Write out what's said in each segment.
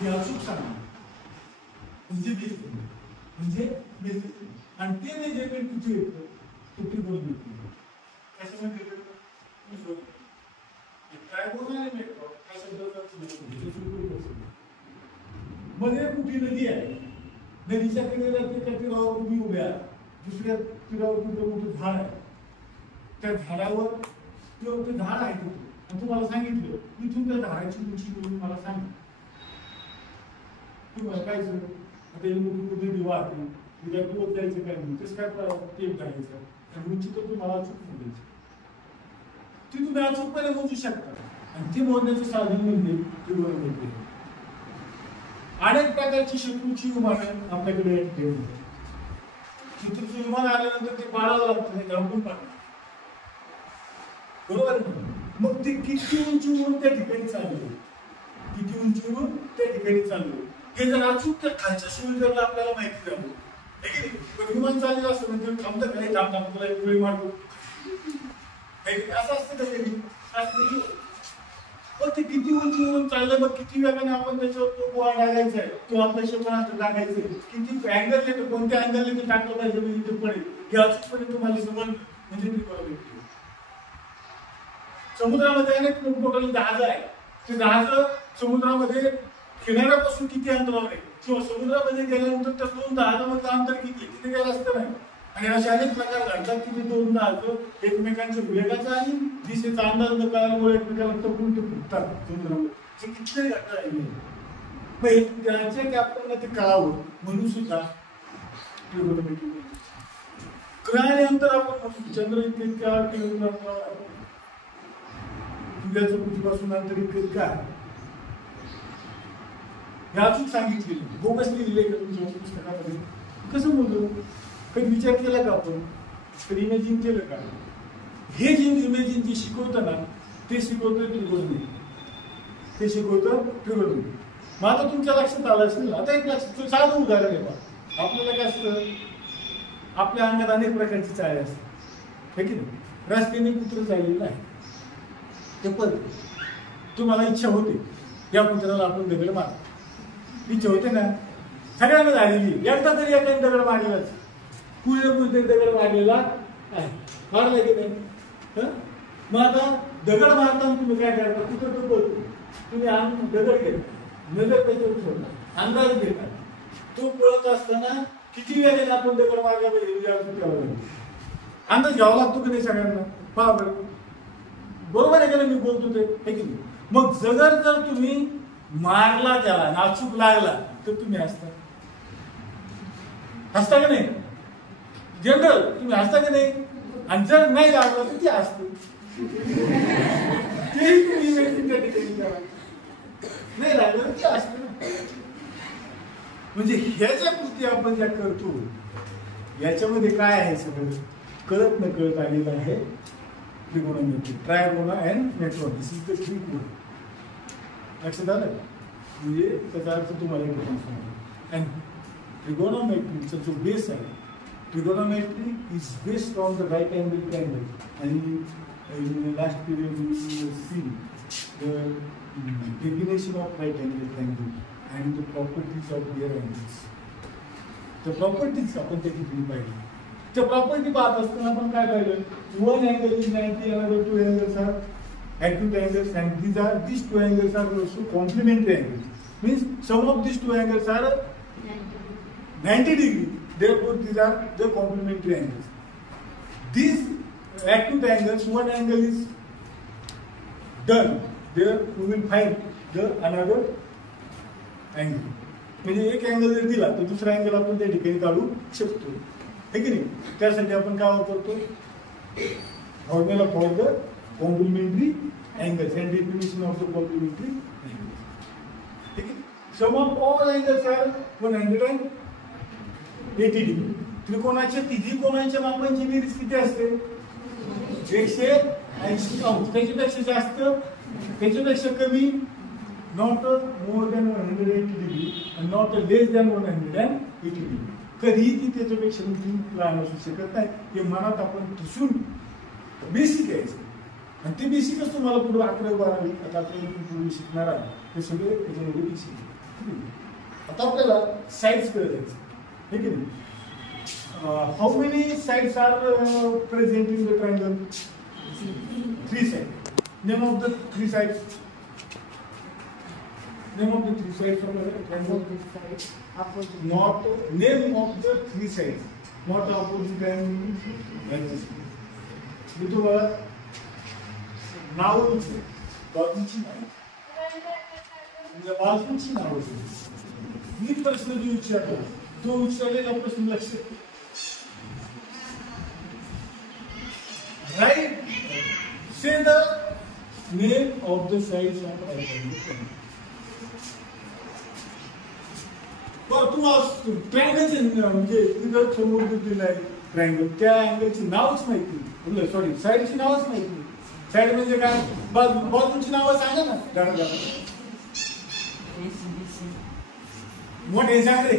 हे अचूक सांगा म्हणजे आणि ते मेजरमेंट कुठे येतं कुठे बोलून येतं कशामध्ये येतं ट्रायगोनल मेट्रो हा शब्द मध्ये कुठे नदी आहे नदीच्या कडेला त्या तीरावर तुम्ही उभ्या दुसऱ्या तीरावर तुमचं मोठं झाड आहे त्या झाडावर ते झाड आहे आणि तुम्हाला सांगितलं इथून त्या झाडाची उंची तुम्ही मला सांगा तुम्हाला काय आता मोठी नदी वाहते उद्या दिवस जायचं काय नाही तसं काय टेप घालायचं आणि उंची तर तुम्हाला अचूक मोजायची ती तुम्ही अचूकपणे मोजू शकता आणि ते मोजण्याचं साधन म्हणजे ट्रिगोनोमेट्री अनेक प्रकारची शत्रूची विमानं आपल्याकडे या ठिकाणी शत्रूचं विमान आल्यानंतर ते पाडावं लागतं ते घाबरून पाडतं बरोबर मग ते किती उंचीवरून त्या ठिकाणी चाललं किती उंचीवरून त्या ठिकाणी चाललं हे जर अचूक त्या खालच्या सुविधेला आपल्याला माहिती झालं पण विमान चाललेलं असतं म्हणजे थांबतं का नाही थांबता तुला एक वेळ मारतो असं असतं का पण ते किती उंचीवरून चाललं मग किती वेगाने आपण त्याच्यावर तो गोळा टाकायचा आहे तो आपल्या क्षेपणास्त्र टाकायचं किती अँगल येतो कोणत्या अँगलने ते टाकलं पाहिजे म्हणजे ते पडेल हे अचूकपणे तुम्हाला समजलं म्हणजे ट्रिगोनोमेट्री समुद्रामध्ये अनेक मोठमोठे जहाज आहे ते जहाज समुद्रामध्ये किनाऱ्यापासून किती अंतरावर आहे किंवा समुद्रामध्ये गेल्यानंतर त्या दोन जहाजामधलं अंतर किती तिथे गेलं असतं नाही आणि असे अनेक प्रकार घडतात की ते दोन जहाज एकमेकांच्या वेगाचा आणि दिशेचा अंदाज न कळल्यामुळे एकमेकांना टपून ते फुटतात समुद्रामध्ये हे किती घटना आहे मग त्याच्या कॅप्टनला ते कळावं म्हणून सुद्धा ट्रिगोनोमेट्री ग्रहानंतर आपण चंद्र इतक्या किलोमीटर सूर्याच्या पृथ्वीपासून अंतर इतकं काय हे अचूक सांगितलेलं बोगस लिहिलेलं आहे का तुमच्या पुस्तकामध्ये कसं बोलतो कधी विचार केला का आपण कधी इमॅजिन केलं का हे जे इमॅजिन जे शिकवतं ना ते शिकवतं ट्रिगोनोमेट्री ते शिकवतं ट्रिगोनोमेट्री मग आता तुमच्या लक्षात आलं असेल आता एक लक्षात साधं उदाहरण आहे बा आपल्याला काय असतं आपल्या अंगात अनेक प्रकारची चाळे असतात हे की नाही रस्त्याने कुत्र चाललेलं आहे ते पण तुम्हाला इच्छा होते या कुत्र्याला आपण दगड मार इच्छा होते ना सगळ्यांना झालेली एकदा तरी एकाने दगड मारलेलाच पुढे दगड मारलेला आहे मारला की नाही मग आता दगड मारताना तुम्ही काय करता कुठं तो बोलतो तुम्ही दगड घेता नजर त्याच्यावर ठेवता अंदाज घेता तो पळत असताना किती वेळेला आपण दगड मारला पाहिजे अंदाज घ्यावा लागतो की नाही सगळ्यांना पहा बरं बरोबर आहे का मी बोलतो ते हे की नाही मग जर तुम्ही मारला त्याला नाचूक लागला तर तुम्ही हसता का नाही जनरल तुम्ही हसता का नाही आणि जर नाही लागलं तर ते हसते तेही तुम्ही नाही लागलं तर ते हसते म्हणजे ह्याच्या कृती आपण ज्या करतो याच्यामध्ये काय आहे सगळं कळत न कळत आलेलं आहे trigonometry trigono and metro this is the three code लक्षात आलं म्हणजे त्याचा अर्थ तुम्हाला एक सांगतो अँड ट्रिगोनोमेट्रीचा जो बेस आहे trigonometry is based on the right angle triangle आणि last period see the definition of right angle triangle and the properties of their angles the properties आपण त्या ठिकाणी पाहिजे त्या प्रॉपर्टी पाहत असताना आपण काय पाहिलं one angle is 90 another two angles are acute angles and these two angles are also complementary angles means sum of these two angles are 90 degree therefore these are the complementary angles these acute angles one angle is done there we will find the another angle म्हणजे एक angle जर दिला तर दुसरा angle आपण त्या ठिकाणी काढू शकतो है की नाही त्यासाठी आपण काय वापरतो formula for the complementary angles and definition of the complementary angles ठीक आहे sum of all angles are 180 degree त्रिकोणाच्या तिन्ही कोणाच्या मापांची बेरीज किती असते 180 अंश त्याच्यापेक्षा जास्त त्याच्यापेक्षा कमी not more than 180 degree and not less than 180 degree कधीही ती त्याच्यापेक्षा लहान असू शकत नाही हे मनात आपण ठसून बेसिक यायचं आणि ते बेसिकच तुम्हाला पुढे 11वी 12वी आता आपण पूर्वी शिकणार आहे ते सगळे त्याच्यामध्ये बेसिक आता आपल्याला साइड्स कडे जायचं, ठीक आहे. How many sides are present in the triangle? 3 sides. Name of the 3 sides. Name of the 3 sides of the triangle. Not name of the 3 sides. Not opposite and angles. This is now बाजूची नाही. म्हणजे बाजूची नाव होती. मी प्रश्न जो विचारला तो विचारलेला प्रश्न लक्षात. Right. Say the name of the sides of triangle. ट्रायंगलचे म्हणजे इथं समोर दिलेलं आहे ट्रायंगल, त्या अँगलची नावच माहिती नाही, सॉरी साईडची नावच माहिती नाही. साईड म्हणजे काय? बाजूची नावं सांगा ना. मोठे सांग रे.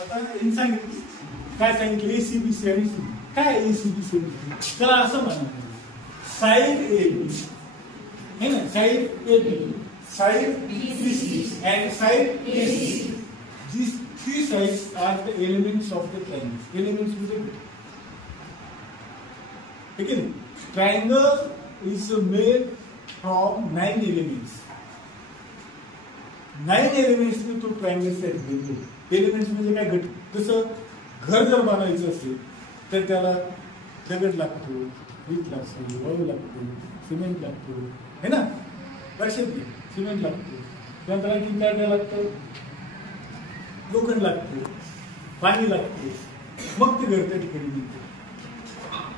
आता सांगितलं काय सांगितलं? ACBC आणि सी. काय ACBC? चला असं म्हणा, साईड AB है ना, side AB, side BC and side AC. These 3 sides are the elements of the triangle. Elements म्हणजे ठीक आहे. Triangle is made from 9 elements. 9 elements ने तो triangle set बनतो. Elements म्हणजे काय? घटक. जसं घर जर बांधायचं असेल तर त्याला दगड लागतो, वीट लागतो, वाळू लागतो, सिमेंट लागतो, है ना. लक्षात घे, सिमेंट लागतो, त्यानंतर आणखी काय काय लागतं? लोखंड लागतं, पाणी लागतं, मग ते घर त्या ठिकाणी मिळतं.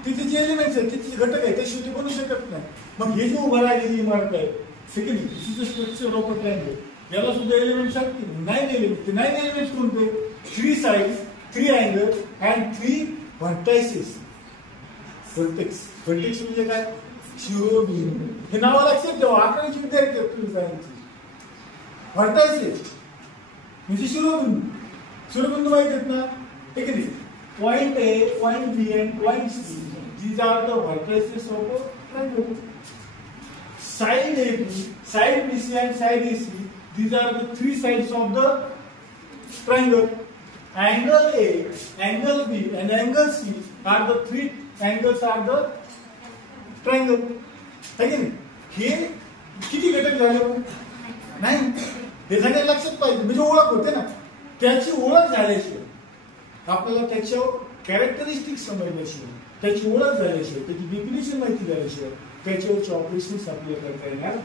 तिथे जे एलिमेंट्स आहेत, तिथे घटक आहे, त्याशिवाय ते बनू शकत नाही. मग हे जे उभा राहिलेली इमारत आहे, second structure of a triangle, याला सुद्धा एलिमेंट्स आहेत. 9 एलिमेंट. ते 9 एलिमेंट्स कोणते? 3 sides, 3 angle and 3 vertices. Vertex म्हणजे काय? शिरोबिंदू. हे नाव लक्षात ठेवा, 11वी विद्यार्थी तुम्ही सायन्सची. व्हर्टायसेस म्हणजे शिरोबिंदू. शिरोबिंदू माहित आहेत ना, ठीक आहे. Point A, point B and point C, these are the vertices of a triangle. Side AB, side BC and side AC, these are the 3 sides of the triangle. Angle A, angle B and angle C are the 3 angles are the triangle. है की नाही? हे किती घटक झाले? नाही. हे सगळ्या लक्षात पाहिजे, म्हणजे ओळख होते ना. त्याची ओळख झाल्याशिवाय, आपल्याला त्याच्यावर कॅरेक्टरिस्टिक समजल्याशिवाय, त्याची ओळख झाल्याशिवाय, त्याची डेफिनेशन माहिती झाल्याशिवाय त्याच्यावरचे ऑपरेशन्स आपल्याला करता येणार.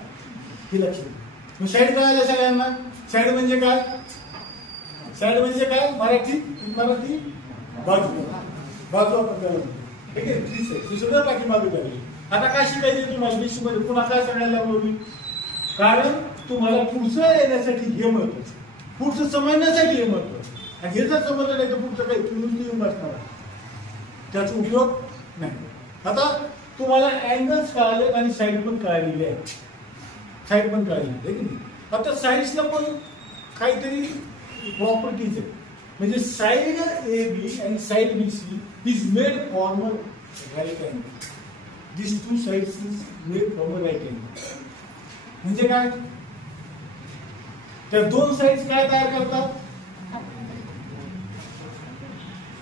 हे लक्षात. मग साईड कळायला सगळ्यांना? साईड म्हणजे काय? साईड म्हणजे काय? मराठी बाजू. बाजू आपण त्याला, ठीक आहे. 3 साईड. हे सगळं पाठीमागे लागले. आता काय शिकायचं तुम्हाला बीसी मध्ये? पुन्हा काय सांगायला लागलो? कारण तुम्हाला पुढचं येण्यासाठी हे महत्वाचं, पुढचं समजण्यासाठी हे महत्वाचं. आणि हे जर समजलं नाही तर पुढचं काही तुम्ही येऊन बसणार, त्याचा उपयोग नाही. आता तुम्हाला अँगल्स कळाले आणि साईड पण कळालेली आहे. साईड पण कळालेली आहे की नाही. आता साईड्सला पण काहीतरी प्रॉपर्टीज आहेत. म्हणजे साईड AB आणि side BC is made form right angle. These 2 sides is made from a right angle. म्हणजे काय? त्या 2 साइड्स काय तयार करतात?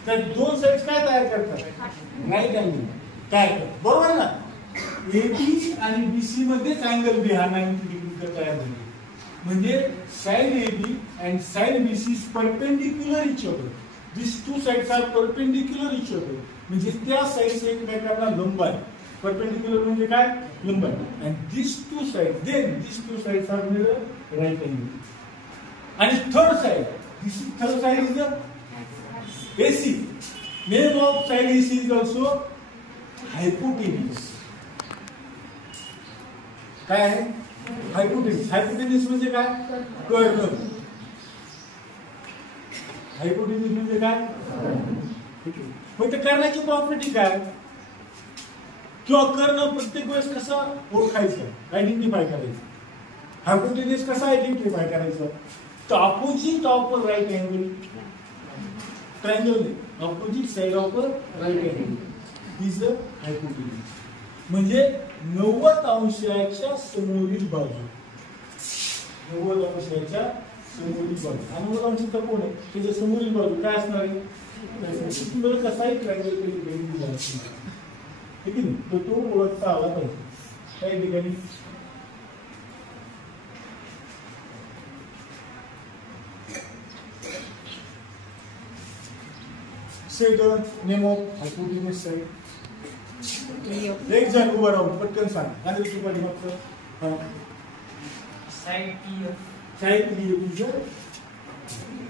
त्या 2 साइड्स काय तयार करतात? राईट अँगल तयार करतात. बरोबर ना? AB आणि BC मध्येच अँगल B हा 90 डिग्री तयार झाला. म्हणजे side AB and side BC is perpendicular each other. These 2 sides are perpendicular each other. म्हणजे त्या साइड्स एकमेकांना लंब आहेत. परपेंडिक्युलर म्हणजे काय? लंब. and these 2 sides are made a right angle. आणि third side is the AC. Name of side AC is also hypotenuse. काय आहे? हायपोटेन्यूस. हायपोटेन्यूस म्हणजे काय? कर्ण. हायपोटेन्यूस म्हणजे काय? मग त्या कर्णाची प्रॉपर्टी काय? किंवा कर्ण प्रत्येक वेळेस कसं ओळखायचं, आयडेंटिफाय करायचं? हायपोटेन्यूस कसं आयडेंटिफाय करायचं? तर opposite of a right angle triangle, opposite side of a right angle is a hypotenuse. म्हणजे 90° समोरील बाजू, 90° समोरील बाजू. हा 90° कोण आहे? त्याच्या समोरील बाजू काय असणार आहे? तुम्हाला कसाही ट्रायंगल दिला ठीक आहे, तर तो ओळखता आला पाहिजे. काही ठिकाणी say the name of hypotenuse side. एक जण उभं राहून पटकन सांग. आणि तू पण फक्त साइड पी साइड पी तुझं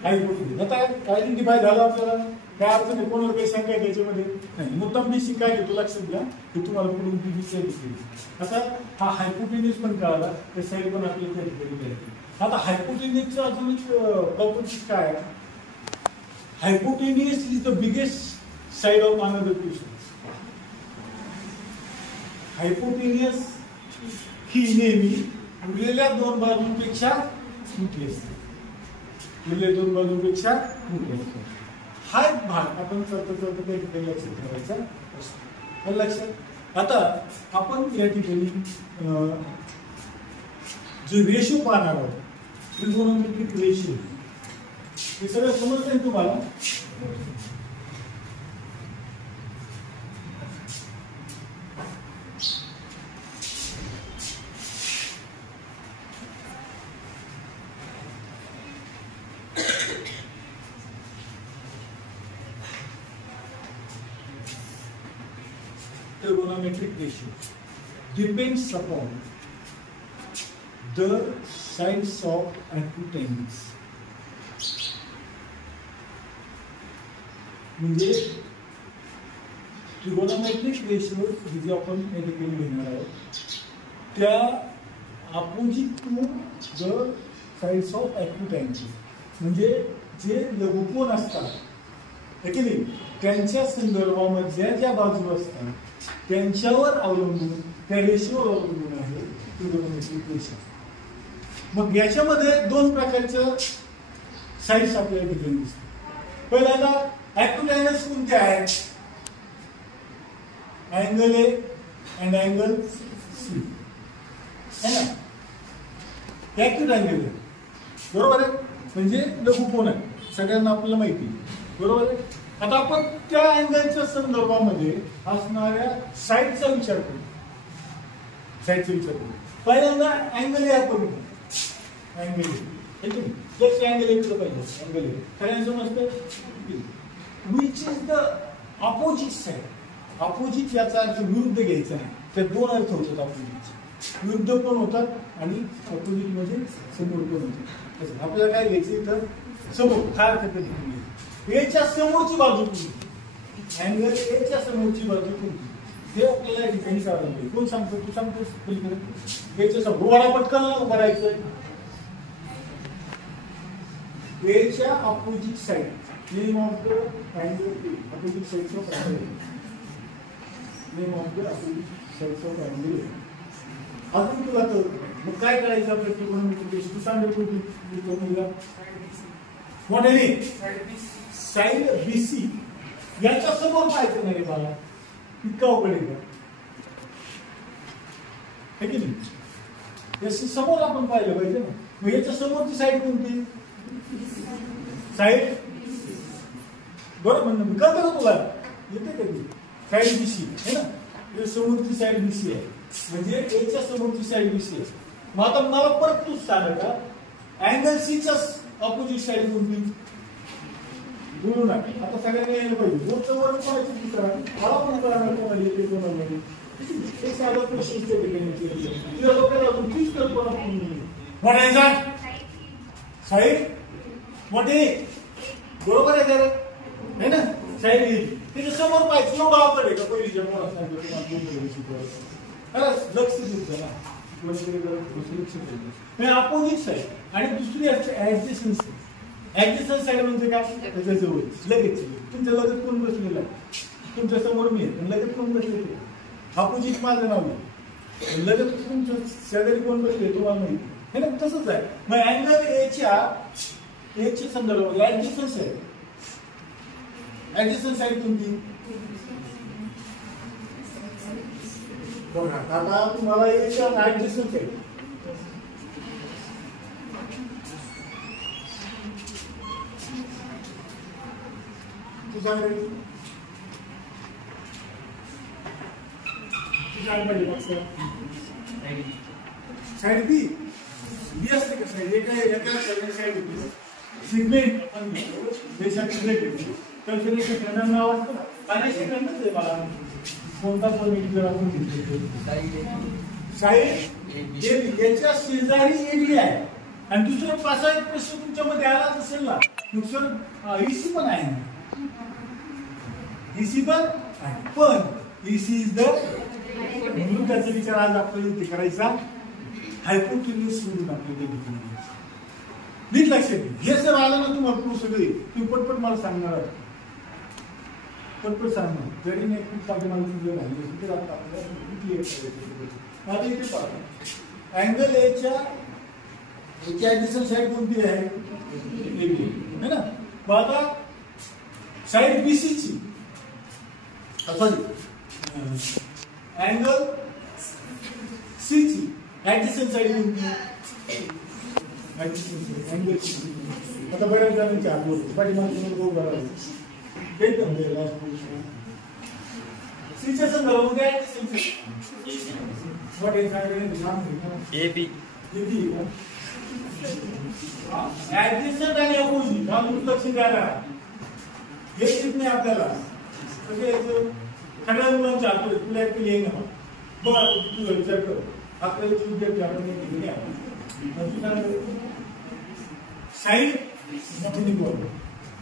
हायपोटेन्यूज. आता आयडेंटिफाय झालं आपल्याला. काय अर्थ नाही, कोणाला काही शंका आहे त्याच्यामध्ये नाही. मुद्दाम मी काय घेतो लक्षात घ्या की तुम्हाला पुढून ती दिसली. आता हा हायपोटेन्यूज पण कळाला, ते साईड पण आपल्याला त्या ठिकाणी कळते. आता हायपोटेन्यूजचं अजून एक प्रॉपर्टी काय आहे? Hypotenuse is the biggest side of another question. Hypotenuse ही नेहमी उरलेल्या दोन बाजूंपेक्षा मोठी असते. उरलेल्या दोन बाजूंपेक्षा मोठी असते. हा एक भाग आपण सतत काही ठिकाणी लक्षात ठेवायचा असतो. लक्षात. आता आपण या ठिकाणी जो रेशो पाहणार आहोत, ट्रिगोनोमेट्रिक रेशो, हे सगळं समजतंय तुम्हाला? Trigonometric ratio depends upon the sides of hypotenuse. म्हणजे ट्रिगोनोमेट्रिक रेशो जे आपण या ठिकाणी घेणार आहोत त्या opposite to the sides of hypotenuse, म्हणजे जे लघुकोन असतात की नाही त्यांच्या संदर्भामध्ये ज्या बाजू असतात त्यांच्यावर अवलंबून, त्या रेशोवर अवलंबून आहे ट्रिगोनोमेट्रिक रेशो. मग याच्यामध्ये दोन प्रकारच्या साइड्स आपल्याला ठिकाणी दिसतात. पहिल्यांदा हायपोटेन्यूज कोणते आहेत? Angle A and angle C है ना. ॲक्यूट अँगल आहे, बरोबर आहे, म्हणजे लघुकोन आहे, सगळ्यांना आपल्याला माहिती आहे, बरोबर आहे. आता आपण त्या अँगलच्या संदर्भामध्ये असणाऱ्या साईडचा विचार करू. साईडचा विचार करू. पहिल्यांदा अँगल ए आपण अँगल जस्ट अँगल ए केलं पाहिजे. अँगल ए सगळ्यांना समजतं. Which is the opposite side. Opposite याचा अर्थ विरुद्ध घ्यायचा नाही. तर दोन अर्थ होतात अपोजिट. विरुद्ध पण होतात आणि अपोजिट म्हणजे समोर पण होतात. आपल्याला काय घ्यायचं तर समोर काय अर्थ कधी एच्या समोरची बाजू कोणती? अँगल एच्या समोरची बाजू कोणती ते आपल्याला या ठिकाणी काढायला पाहिजे. कोण सांगतो? तू सांगतोस. एच्या समोर उभा पटकन उभा राहायचं. एच्या opposite side name of the angle opposite sides of angle. Name of the opposite sides of angle. अजून तुला तर मग काय करायचं आपल्या ट्रिगोनोमेट्रिक रेशो? तू सांग मुलगा. मोठ्याने साइड बीसी याच्या समोर पाहायचं नाही मला. इतका अवघड आहे का की नाही? याच्या समोर आपण पाहिलं पाहिजे ना. मग याच्या समोरची साइड कोणती? साइड बरोबर म्हणणं कळतं का तुला? येते कधी साइड बीसी है ना. समोरची साइड बीसी आहे म्हणजे एच्या समोरची साइड बीसी आहे. मग आता मला परत तूच सांग का अँगल सीच्या ऑपोजिट साइड कोणती? बोलू ना. आता सगळ्यांना यायला पाहिजे. वरचं वर कोणाची करा, मला पण कळणार कोणाला येते कोणाला नाही. हे साधं प्रश्न तिला लोकांना अजून तीच कल्पना म्हणायचा साइड मोठे बरोबर आहे त्याला है ना. साइड येईल त्याच्या समोर पाहिजे. एवढं अवघड आहे का? पहिली जन्म लक्ष देत ना कोणीतरी अपोजिट साइड आणि दुसरी ऍडजस्टंट साइड. ऍडजस्टंट साइड म्हणजे काय? त्याच्या जवळ लगेच तुमच्या लगेच कोण बसलेला आहे? तुमच्या समोर मी आहे, लगेच कोण बसलेले? अपोजिट माझं नाव आहे, लगेच तुमच्या शेजारी कोण बसले तुम्हाला माहिती है ना. तसंच आहे. मग अँगल एच्या संदर्भात ऍडजस्टंट साइड. ऍडजस्टंट साइड कोणती? बघा आता तुम्हाला याच्या ऍडजस्टमेंट आहे. तू सांग रे. तू सांग पाहिजे फक्त साईड बी बी असते का साईड एका साईड येते सिगमेंट आपण देशाची ब्रेक येते तर फिर सेकंड नाव असतं ना आणि सेकंडच आहे मला कोणता पण जर आपण साईड याच्या शेजारी एबी आहे आणि दुसरा पासा एक प्रश्न तुमच्यामध्ये आलाच असेल ना दुसरं ईसी पण आहे ना ईसी पण आहे पण ईसी इज द म्हणून त्याचा विचार आज आपल्याला इथे करायचा हायपोटेन्यूस सोडून आपल्याला नीट लक्षात घे. हे सर आलं ना तुम्हाला सगळे तुम्ही पटपट मला सांगणार आहे पटपट सांगणार जरी नाही खूप पाठीमागे तुझं राहिलं तर आता आपल्याला क्लिअर करायचं. आता इथे पहा अँगल एच्या ऍडजस्टमेंट साईड कोणती आहे एबी है ना. मग आता साईड बीसीची सॉरी अँगल सीची ऍडजस्टमेंट साईड कोणती आता बऱ्याच जणांची आठवण पाठीमागे सीच्या संदर्भामध्ये ऍडजस्टमेंट आणि अपोजिट हा लक्ष द्यायला हे येत नाही आपल्याला सगळ्या मुलांच्या आठवण तुला एक येईल ना बरं तुझा विचार कर आपल्याला विद्यार्थी आपण साईड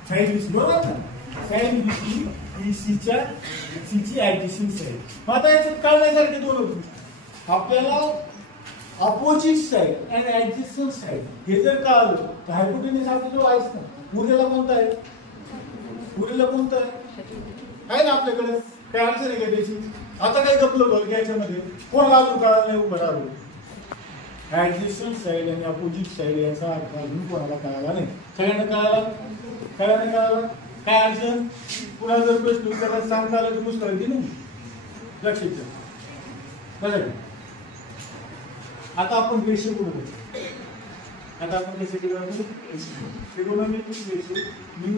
साईड बरोबर ना साईड बीसी सीच्या सीची ऍडजस्टिंग साईड. मग आता याच्यात कळण्यासारखे दोन होते आपल्याला अपोजिट साईड आणि ऍडजस्टिंग साईड हे जर कळलं तर हायपोटेन्यूस आपल्याजवळ आहेच ना. उरेला कोणता आहे उरेला कोणता आहे ना आपल्याकडे काय अडचण आहे का त्याची. आता काय गपलं बघ याच्यामध्ये कोण लागू कळालं नाही उभं राहिलो ऍडजस्टमेंट साईड आणि अपोजिट साईड याचा अर्थ अजून कोणाला कळाला नाही. सगळ्यांना कळाला काय अडचण पुन्हा जर प्रश्न विचारायला सांगता आलं तर पुस्तकाची नाही लक्षात ठेवा. बरं आता आपण रेषे बोलू. आता आपण कसे केलं त्रिकोणमिती रेषे मी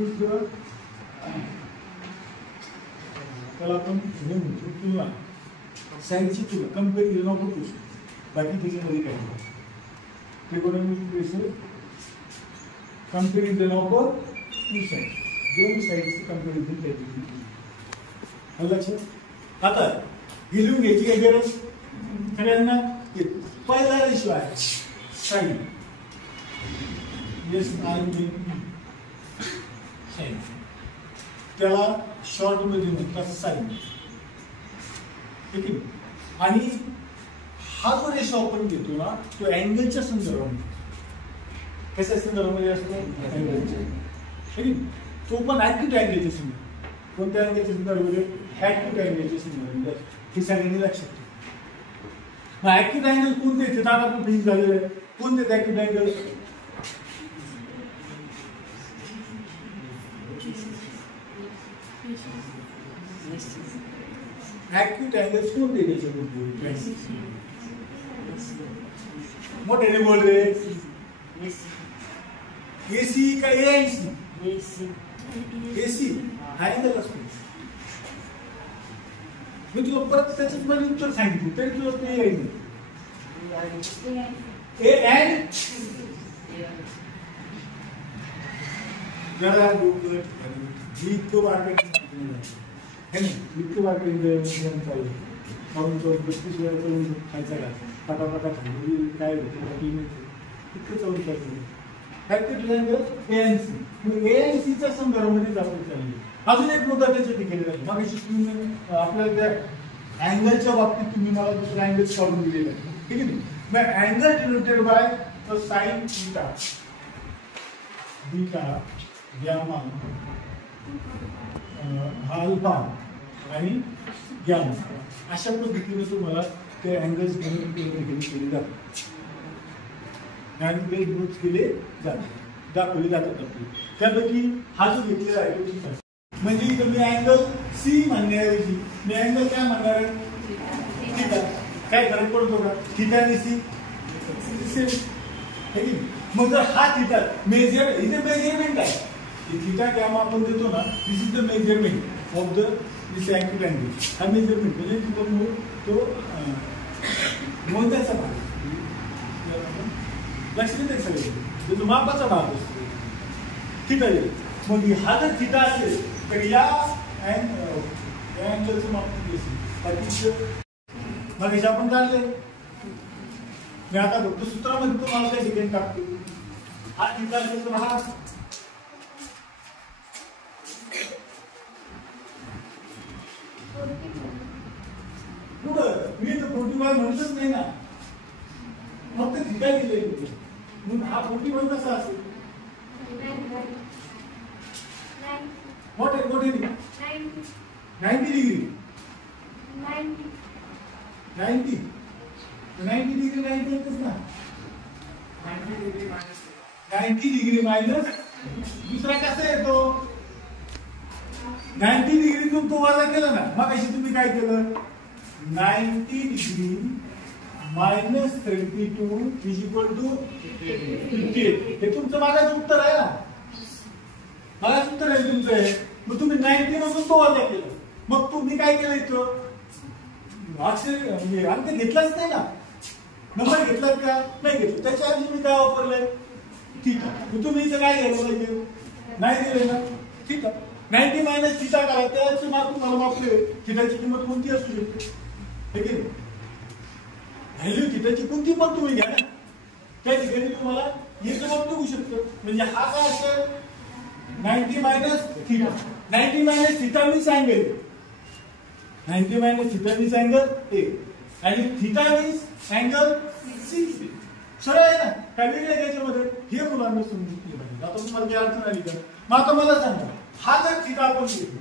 त्याला आपण तुलना साईडची तुलना कम्पेरिझन ऑफ टू बाकी त्याच्यामध्ये काय त्रिकोणमिती रेषे कंपेरिझन ऑफ टू साईड दोन साईडची कंपेरिझन त्याची लक्षात. आता ही लिहून घ्यायची काय गरज सगळ्यांना. पहिला रेशो आहे साईड त्याला शॉर्ट मध्ये म्हणतात साईड ठीक आहे. आणि हा जो रेशो आपण घेतो ना तो अँगलच्या संदर्भामध्ये कशा संदर्भामध्ये असतो अँगलच्या ठीक आहे. तो पण ऍक्यूट अँगलच्या संदर्भात कोणत्या अँगलच्या संदर्भामध्ये ऍक्यूट अँगलच्या संदर्भामध्ये हे सगळ्यांनी लक्षात ठेवा. मग ऍक्यूट अँगल कोणते ते दादा पण फिक्स झालेलं आहे. कोणते ऍक्यूट अँगल ऍक्यूट अँगल्स कोणते त्याच्यामध्ये मोठ्याने बोल रे. एसी का एएनसी एसी हा अँगल असतो. मी तुला परत त्याच्याच मध्ये उत्तर सांगितलं तरी तुला ते येईल ए अँड जरा मी इतकं मार्केट इतकं मार्केट चालू म्हणून तो 32 वेळा करून खायचा का फटाफटा खाल्ली काय होतं इतकं चौन चालू एएनसीच्या संदर्भामध्ये आपण चालली. अजून एक मुद्दा त्याच्या ठिकाणी मग आपल्याला त्या अँगलच्या बाबतीत तुम्ही मला दुसरा अँगल काढून दिलेला आहे ठीक आहे. मग angle denoted by sine theta beta gamma alpha आणि गॅमा अशा पद्धतीने तुम्हाला ते अँगल्स केले जातात केले जातात दाखवले जातात आपले. त्यापैकी हा जो घेतलेला आहे म्हणजे इथं मी अँगल सी म्हणण्याऐवजी मी अँगल काय म्हणणार आहे थीटा काय फरक पडतो का थिटा आणि सी मग जर हा थिटा मेजर इथे मेजरमेंट आहे थिटा गॅमा आपण देतो ना this is the measurement of the this angle हा मेजरमेंट म्हणजे तो मोजायचा भाग लक्षात येते सगळे तो मापाचा भाग असतो थिटा मग हा जर थिटा असेल तर या अँगलचं माप असेल मग हे आपण काढले मी आता फक्त सूत्रामध्ये तुम्हाला काही ठिकाणी टाकतो हा थिटा असेल तर हा कुठं मी तर 45 म्हणतच नाही ना फक्त थिटा दिले म्हणून हा 45 कसा असेल What 90 degree 90 degree 90 येतच ना 90 डिग्री मायनस दुसरा कसा येतो 90 डिग्रीतून तो वजा केला ना मग अशी तुम्ही काय केलं 90 degree minus 32 is equal to 58 हे तुमचं मागायचं उत्तर आहे ना मागायचं उत्तर आहे तुमचं आहे मग तुम्ही 90 मधून तो वजा केलं मग तुम्ही काय केलं इथं म्हणजे अंक घेतलाच नाही ना नंबर घेतलात का नाही घेतलं त्याच्या आधी मी काय वापरलंय थिटा मग तुम्ही इथं काय घ्यायला पाहिजे नाही दिले ना थिटा 90 मायनस थिटा करा त्याच मार्क तुम्हाला वापरले थिटाची किंमत कोणती असू शकते हे की व्हॅल्यू थिटाची कोणती पण तुम्ही घ्या ना त्या ठिकाणी तुम्हाला हे जबाब निघू शकतं म्हणजे हा काय असेल 90 minus theta 90 minus theta means angle 90 minus theta means angle A आणि थिटा मीन्स अँगल सी सरळ आहे ना काय वेगळं त्याच्यामध्ये हे मुलांना समजून पाहिजे आता तुम्हाला काही अडचण आली का मग आता मला सांगा हा जर थिटा आपण घेतो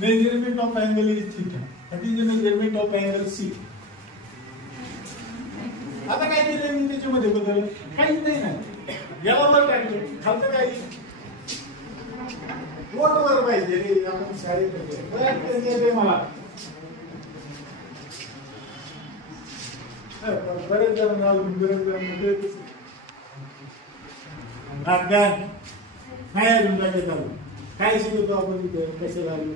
measurement of angle is theta that is the measurement of angle C आता काय केलं मी त्याच्यामध्ये बदल काहीच नाही ना याला वर टाकलं खालचं काय वर पाहिजे रे आपण शाळेत मला बरेच जण बरेच जण नाही अजून काय चालू काय शिकवतो आपण इथे कसे झाले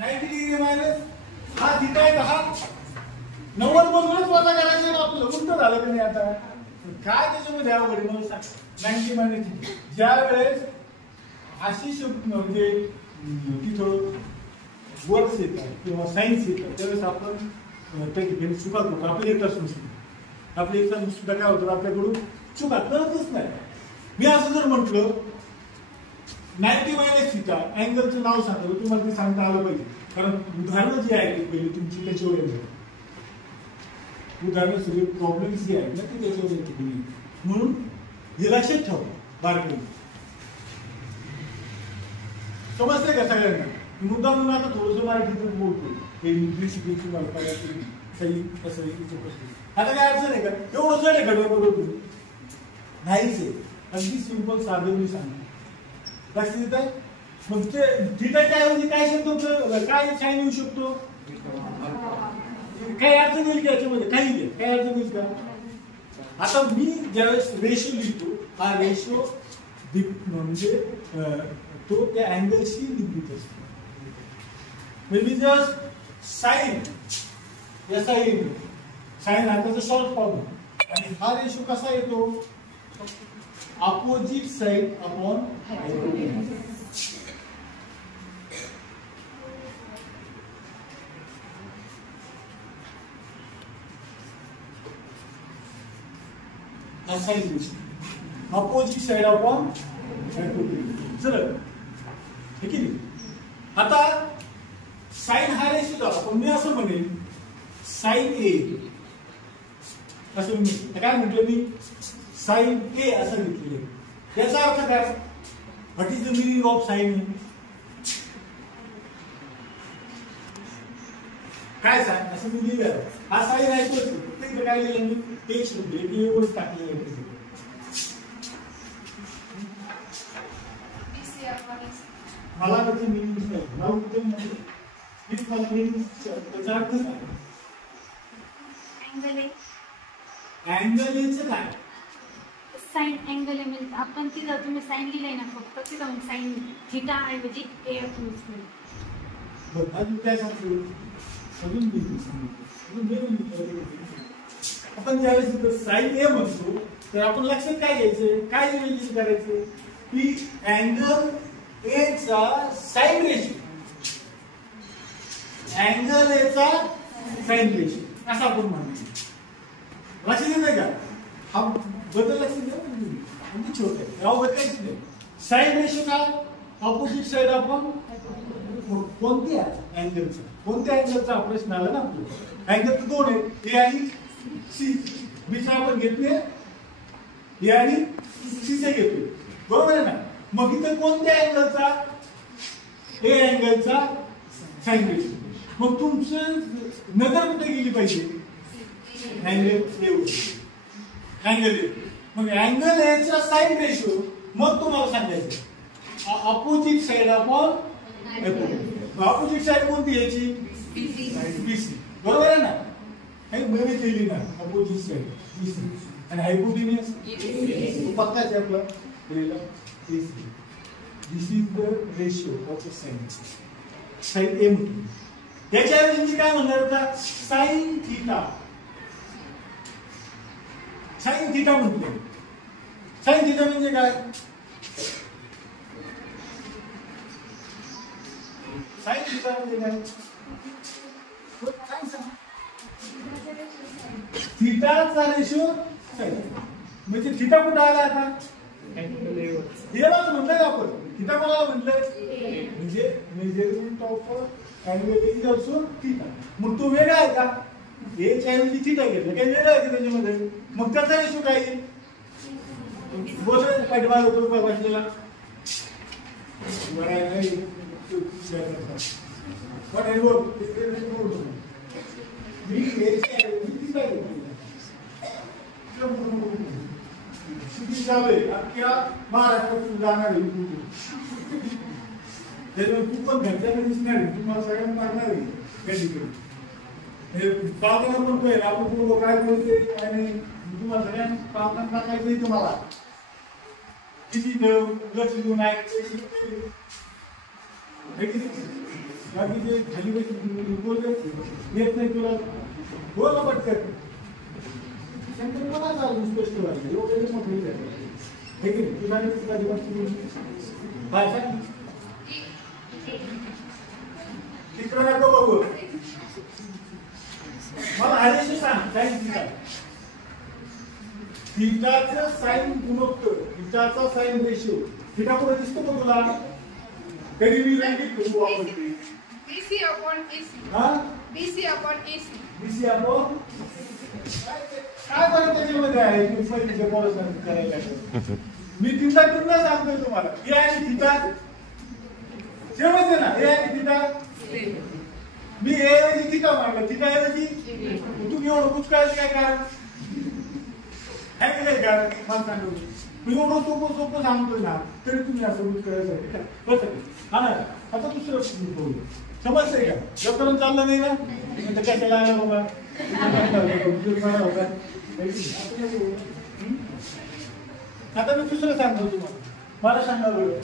90 डिग्री मायनस हा थिटा आहे हा 90 मधूनच वजा करायचं ना आपलं उलट झालं की नाही आता काय त्याच्यामध्ये अवघड मला सांग 90 मायनस ज्या वेळेस अशी शब्द म्हणजे तिथं वर्ड्स येतात किंवा सायन्स येतात त्यावेळेस आपण त्या ठिकाणी चुका करतो आपले एकदा सुद्धा आपले एकदा सुद्धा काय होतं आपल्याकडून चुका कळतच नाही मी असं जर म्हटलं 90 मायनस थिटा अँगलचं नाव सांगतो तुम्हाला ते सांगता आलं पाहिजे कारण उदाहरणं जी आहेत पहिली तुमची त्याच्यावर येतात उदाहरणं सगळे प्रॉब्लेम्स जे आहेत ना ते त्याच्यावर येते म्हणून हे लक्षात ठेवा बारकाईने समजतंय का सगळ्यांना मुद्दा म्हणून आता थोडंसं मराठीतून बोलतो हे इंग्लिश शिकायची मला काही असं आता काय अडचण आहे का एवढं जड आहे घडवा बरोबर तुम्ही नाहीच आहे अगदी सिंपल साधं मी सांगतो लक्षात येत आहे मग ते थिटाच्या ऐवजी काय शब्द काय साईन येऊ शकतो काही अडचण येईल का याच्यामध्ये काही नाही काय अडचण येईल का आता मी ज्यावेळेस रेशो लिहितो हा रेशो म्हणजे तो त्या अँगलशी निगडीत असतो म्हणजे जस्ट साईन या साईन साईन हा त्याचा शॉर्ट फॉर्म आणि हा रेशो कसा येतो opposite side upon opposite side upon सरळ ठीक आहे आता साइन हा रेशो झाला पण मी असं म्हणेन साइन ए असं मी काय म्हटलं मी साइन ए असं घेतलेलं याचा अर्थ काय what is the meaning of sine काय सांग असं मी लिहिलं हा साइन ऐकतो ते काय लिहिलं मी एक शब्द एवढंच टाकलेलं आहे मला त्याची मिनिंग नाव कुठे म्हणजे त्याचा अर्थ काय? अँगल याचं काय? साइन अँगल म्हणजे आपण तिथं तुम्ही साइन लिहिलंय ना फक्त तिथं साइन थिटा ऐवजी ए यूज केलं. बरं अजून काय सांगतो अजून आपण ज्यावेळेस साइन ए म्हणतो तर आपण लक्षात काय घ्यायचं काय इमॅजिन करायचं की अँगल ए चा साइन रेशो अँगल ए चा साइन रेशो असं आपण म्हणतो. लक्षात येते का? हा बदल लक्षात द्या म्हणजे छोटा आहे यावर काहीच नाही. साइन रेशो काय ऑपोजिट साइड आपण कोणत्या अँगलचा कोणत्या अँगलचा प्रश्न आला ना आपल्याला. अँगल तर दोन आहेत ए आणि सी. बीचा आपण घेतले ए आणि सी चे घेतले बरोबर आहे ना. मग इथे कोणत्या अँगलचा ए अँगलचा साइन रेशो. मग तुमचं नजर कुठे गेली पाहिजे अँगल ए अँगल ए. मग अँगल ए चा साइन रेशो मग तुम्हाला सांगायचं अपोजिट साइड आपण ऑपोजिट साइड कोणती याची बीसी बरोबर आहे ना. हे नवी केली ना ऑपोजिट साइड बीसी आणि हायपोटेन्यूस पक्काच आहे आपला दिलेला AC. This is the ratio of the sine sine A म्हणतो. त्याच्याऐवजी मी काय म्हणणार होता साइन थीटा. साइन थीटा म्हणतो. साइन थीटा म्हणजे काय? साइन थीटा म्हणजे काय? थीटाचा रेशो म्हणजे थीटा कुठं आला आता हेलाच म्हणलंय आपण. थीटा कोणाला म्हटलंय म्हणजे measurement of angle is also theta. मग तो वेगळा आहे का? एच्या ऐवजी थीटा घेतलं काही वेगळं आहे का त्याच्यामध्ये? मग त्याचा रेशो काय येईल? बोल पाठीमाग होतो वाचलेला मी अख्ख्या महाराष्ट्रातून जाणार आहे तू पण घरच्याला दिसणार आहे तुम्हाला सगळ्यांना मारणार आहे त्या ठिकाणी पालकांना पण कळेल आपण पूर्व काय बोलते काय नाही. तुम्हाला सगळ्यांना पालकांना सांगायचं तुम्हाला किती लक्ष देऊन ऐकायचं बाकी जे खाली बोलले येत नाही तुला बोला पटकन मला चालू स्पष्ट वाटलं एवढं मोठं हे की तुला भाषा तिकडं नको बघू मला आधीच सांग काय थीटा. थीटाचं साइन गुणोत्तर थीटाचा साइन रेशो थीटा कुठे दिसतो का तुला? कधी मी रंगीत वापरते BC upon AC. हा BC upon AC. बीसी आपण काय बरं त्याच्यामध्ये आहे तुम्ही बोलत करायला मी तीनदा सांगतोय तुम्हाला ए आणि थीटा सेमच आहे ना. ए आणि थीटा मी ए ऐवजी थीटा मांडलं थीटा ऐवजी तुम्ही एवढं कुचकायचं काय कारण आहे काय कारण मला सांगतो. मी एवढं सोपं सांगतोय ना तरी तुम्ही असं कुचकायचं बस हा ना. आता दुसरं बोलू समजतंय का? जोपर्यंत चाललं नाही ना तर कशाला आला बाबा आता मी दुसरं सांगतो तुम्हाला. मला सांगा बरं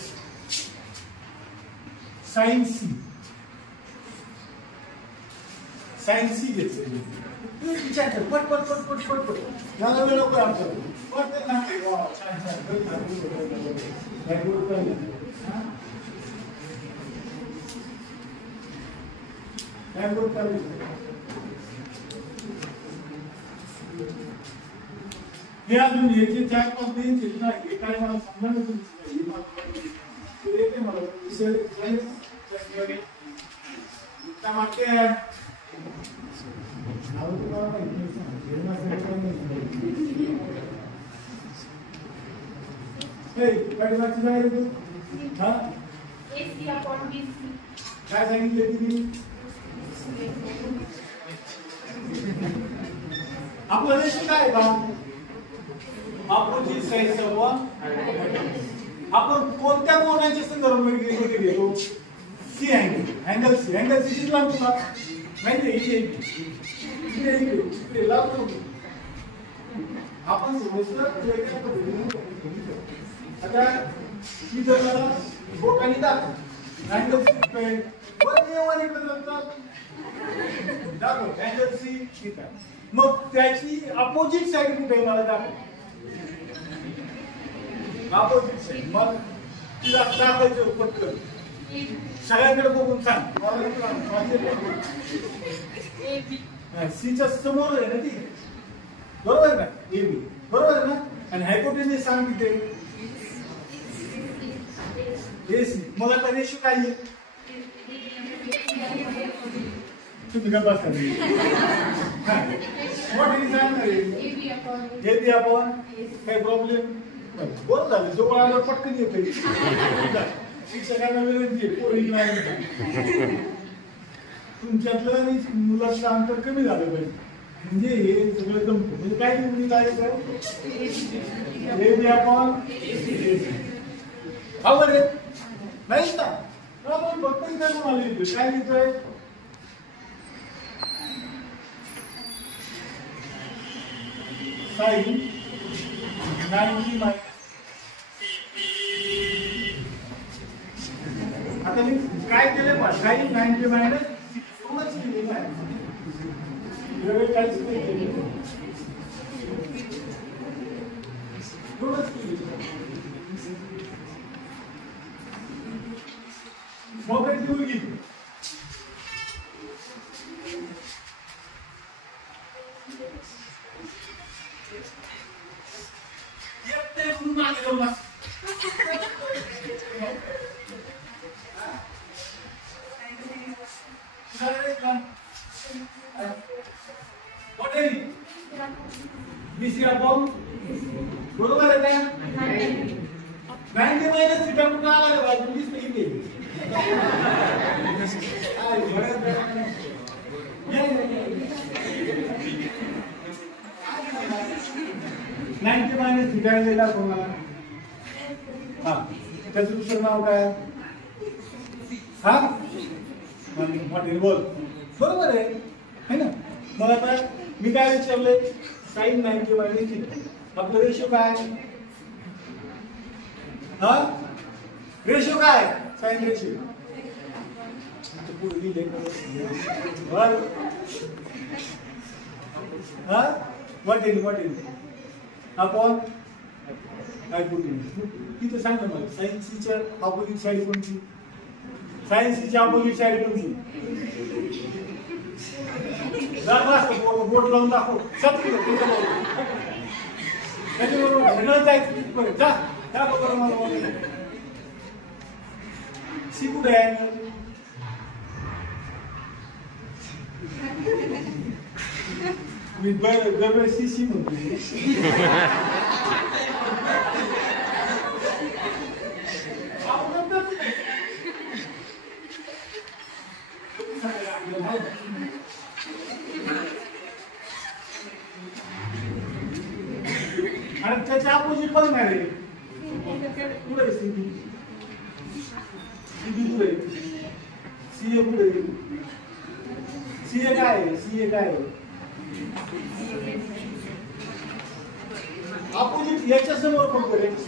साइन सी घेतलं विचार कर पट पट पट पट पट पट मला वेळ नको आमचं पट छान हे अजून याचे 4-5 दिन चिंता हे काय मला समजलं नाही मला काय सांगितलं तुम्ही? आपलं रेशो काय का? ऑपोजिट साइड आपण कोणत्या कोणाच्या संदर्भामध्ये घेतो? सी अँगल सी लांब तुला माहिती आहे इथे लावतो आपण समजलं वेगळ्या पद्धतीने आता सी जर मला बोटाने दाखव अँगल सी दाखव अँगल सी ठीक आहे मग त्याची अपोजिट साईड कुठे मला दाखव अपोजिट साईड मग तिला दाखवायचं पटकन सगळ्यांकडे बघून सांग सीच्या समोर आहे ना ती बरोबर ना ए बी बरोबर आहे ना आणि हायपोटेन्यूज सांग तिथे ए सी मग आता रेशो काय आहे तुम्ही काय बसता मोठी सांगणार ए बी आपण काही प्रॉब्लेम बोल झालं जो आल्यावर पटकन येतोय शिक्षकांना विनंती आहे पोरी तुमच्यातलं आणि मुलाचं अंतर कमी झालं पाहिजे म्हणजे हे सगळं जमतं म्हणजे काय तुम्ही काय हे बी आपण आवड आहे नाही ना आपण फक्त इथं मला लिहितोय काय लिहितोय साईन 90 मायनस आता मी काय केलं पहा साईन 90 मायनस पूर्णच केलेलं आहे वेगळे काहीच नाही केलेलं पूर्णच केलेलं मोबाईल देऊन घेतली बरोबर आहे का 90 मायनस थिटा कुठं आला रे बाजू दिसते इथे 90 मायनस थिटा दिला तुम्हाला हा त्याचं दुसरं नाव काय हा मोठे बोल बरोबर आहे ना मग आता मी काय विचारले साईन 90 मायनस थिटा आपलं रेशो काय हा रेशो काय साईन रेशो हा वाटेल आपण काय तिथं सांग ना मला साईन सीच्या ऑपोजिट साईड कोणती साईन सीच्या ऑपोजिट साईड कोणती बोट लावून दाखव त्याच्याबरोबर जायचं जा दाखव बरं मला सी कुठे आहे मी दरवेळेस सी म्हणतो आणि त्याच्या अपोजिट बघणार आहे पुढे सी पुढे सीए पुढे सीए काय आहे अपोजिट याच्या समोर फक्त याच्या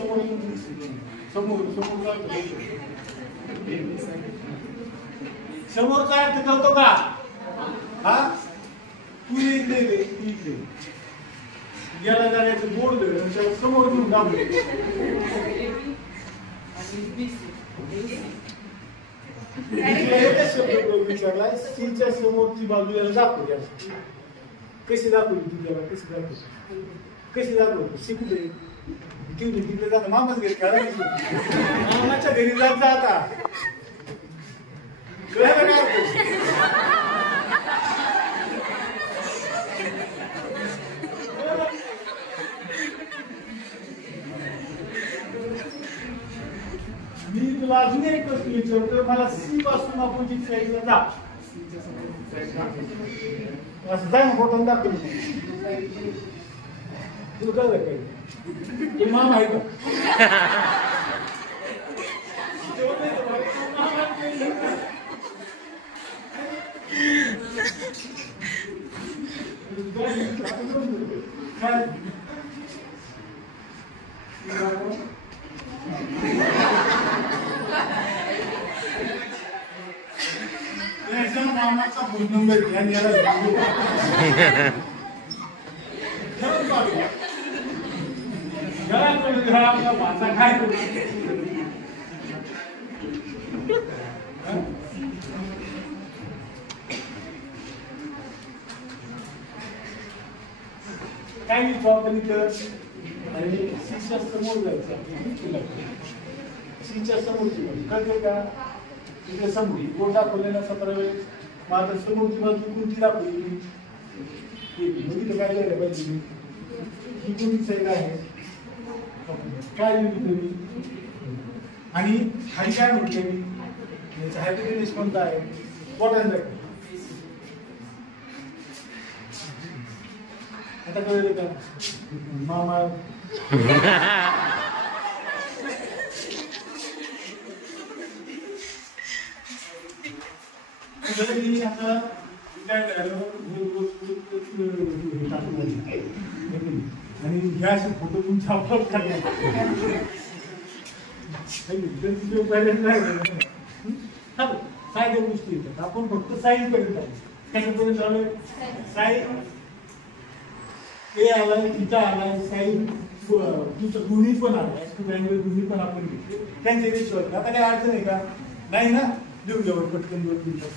समोरचा अर्थ करतो का हा तू इकडे याला जाण्याचं बोर्ड त्याच्या समोर घेऊन दाबले एकच शब्द विचारला सीच्या समोरची बाजू याला दाखव कशी दाखवली तुझ्याला कशी दाखवली सी कुठे तिकडे जाता मामाच घरी खेळायची मामाच्या घरी जात आता मी तुला अजून एक प्रश्न विचारतो मला सी पासून अपोजिट साईडला जा असं जाय ना फोटो दाखव तुला कळलं काही तू मामा आहे का मामाचा फोन नंबर भाषा काय काय आपण इथं आणि सीच्या समोर जायचं सीच्या समोरची बाजू कळते का तिथे समोर बोट दाखवलेला 17 वेळेस माझं समोरची बाजू कोणती दाखवली बघितलं काय झालं पाहिजे ही कोणती साईड आहे काय लिहिली आणि खाली काय म्हटले मी याचा हायपोटेनस कोणता आहे पोटांचा आता कळलं का मामा आता काय आणि ह्या असे फोटो तुमचे अपलोड करणार साध्या गोष्टी येतात आपण फक्त साईज करत आहोत कशापर्यंत आलोय साईज ए आलाय तिचा आलाय साईज तुमचं गुन्ही पण आलाय गुन्ही पण आपण घेतले त्यांचे रेशो आता काय अडचण आहे का नाही ना देऊ द्यावर पटकन 2 मिनिटं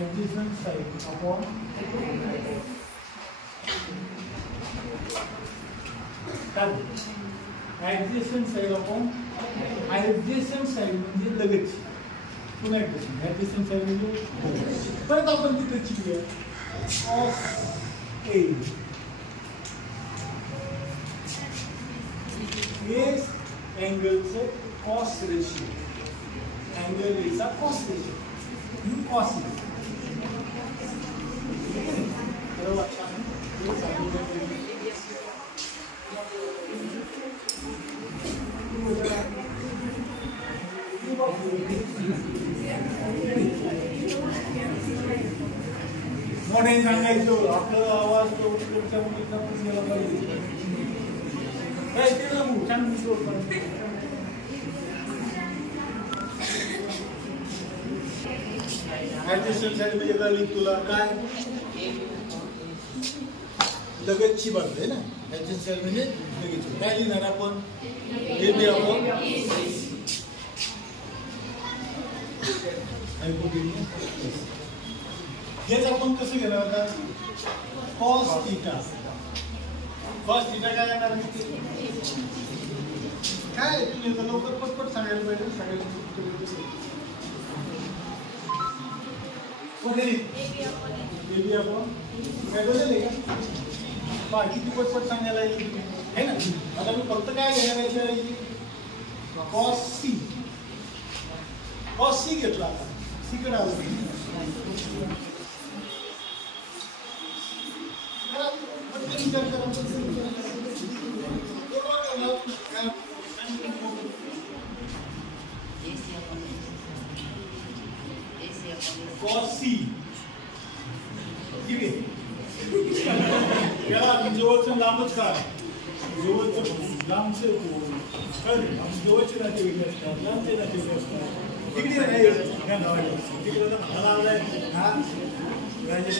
adjacent side upon adjacent side upon adjacent side म्हणजे लगेच पुन्हा adjacent side म्हणजे परत आपण तिथे शिकूया of A is angle's cos ratio angle is a cos ratio cos मोठे सांगायचो आपला आवाज तो तुमच्या मुलीचा पण गेला पाहिजे काय ते ना छान ऍडजस्टमेंट साईड म्हणजे कळली तुला काय लगेचची बाजू आहे ना ऍडजस्टमेंट साईड म्हणजे लगेच काय लिहिणार आपण हे बी आपण हेच आपण कसं घेणार आता कॉस थीटा काय येणार काय तुम्ही लवकर पटपट सांगायला पाहिजे सगळ्यांना आपण काय बदल आहे का किती पटपट सांगायला येईल आहे ना आता मी फक्त काय घेणार याच्या कॉस सी घेतला आता सी कडे आलो cos C ठीक आहे याला जवळचं लांबच का जवळचं लांबचे जवळचे नाते वेगळे असतात लांबचे नाते वेगळे असतात तिकडे नाही तिकडे मला आलाय हा राजेश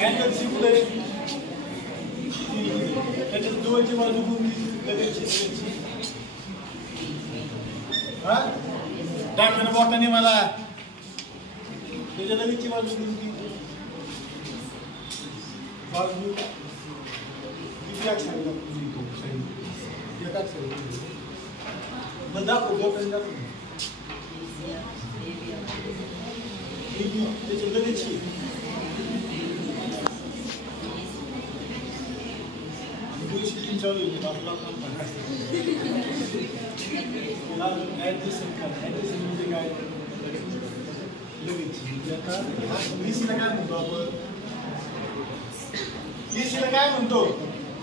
कॅन्डल शिकले त्याच्यात जवळची बाजू कोणती लगेच हा दाखवणं बोटाने मला त्याच्या लगेचची बाजू कोणती बाजू किती अक्षर एकाच मग दाखव बोटाने दाखव त्याच्या लगेचची चालू आपला ऍडजस्टमेंट म्हणजे काय लगेच आता बीसीला काय म्हणतो आपण EC ला काय म्हणतो?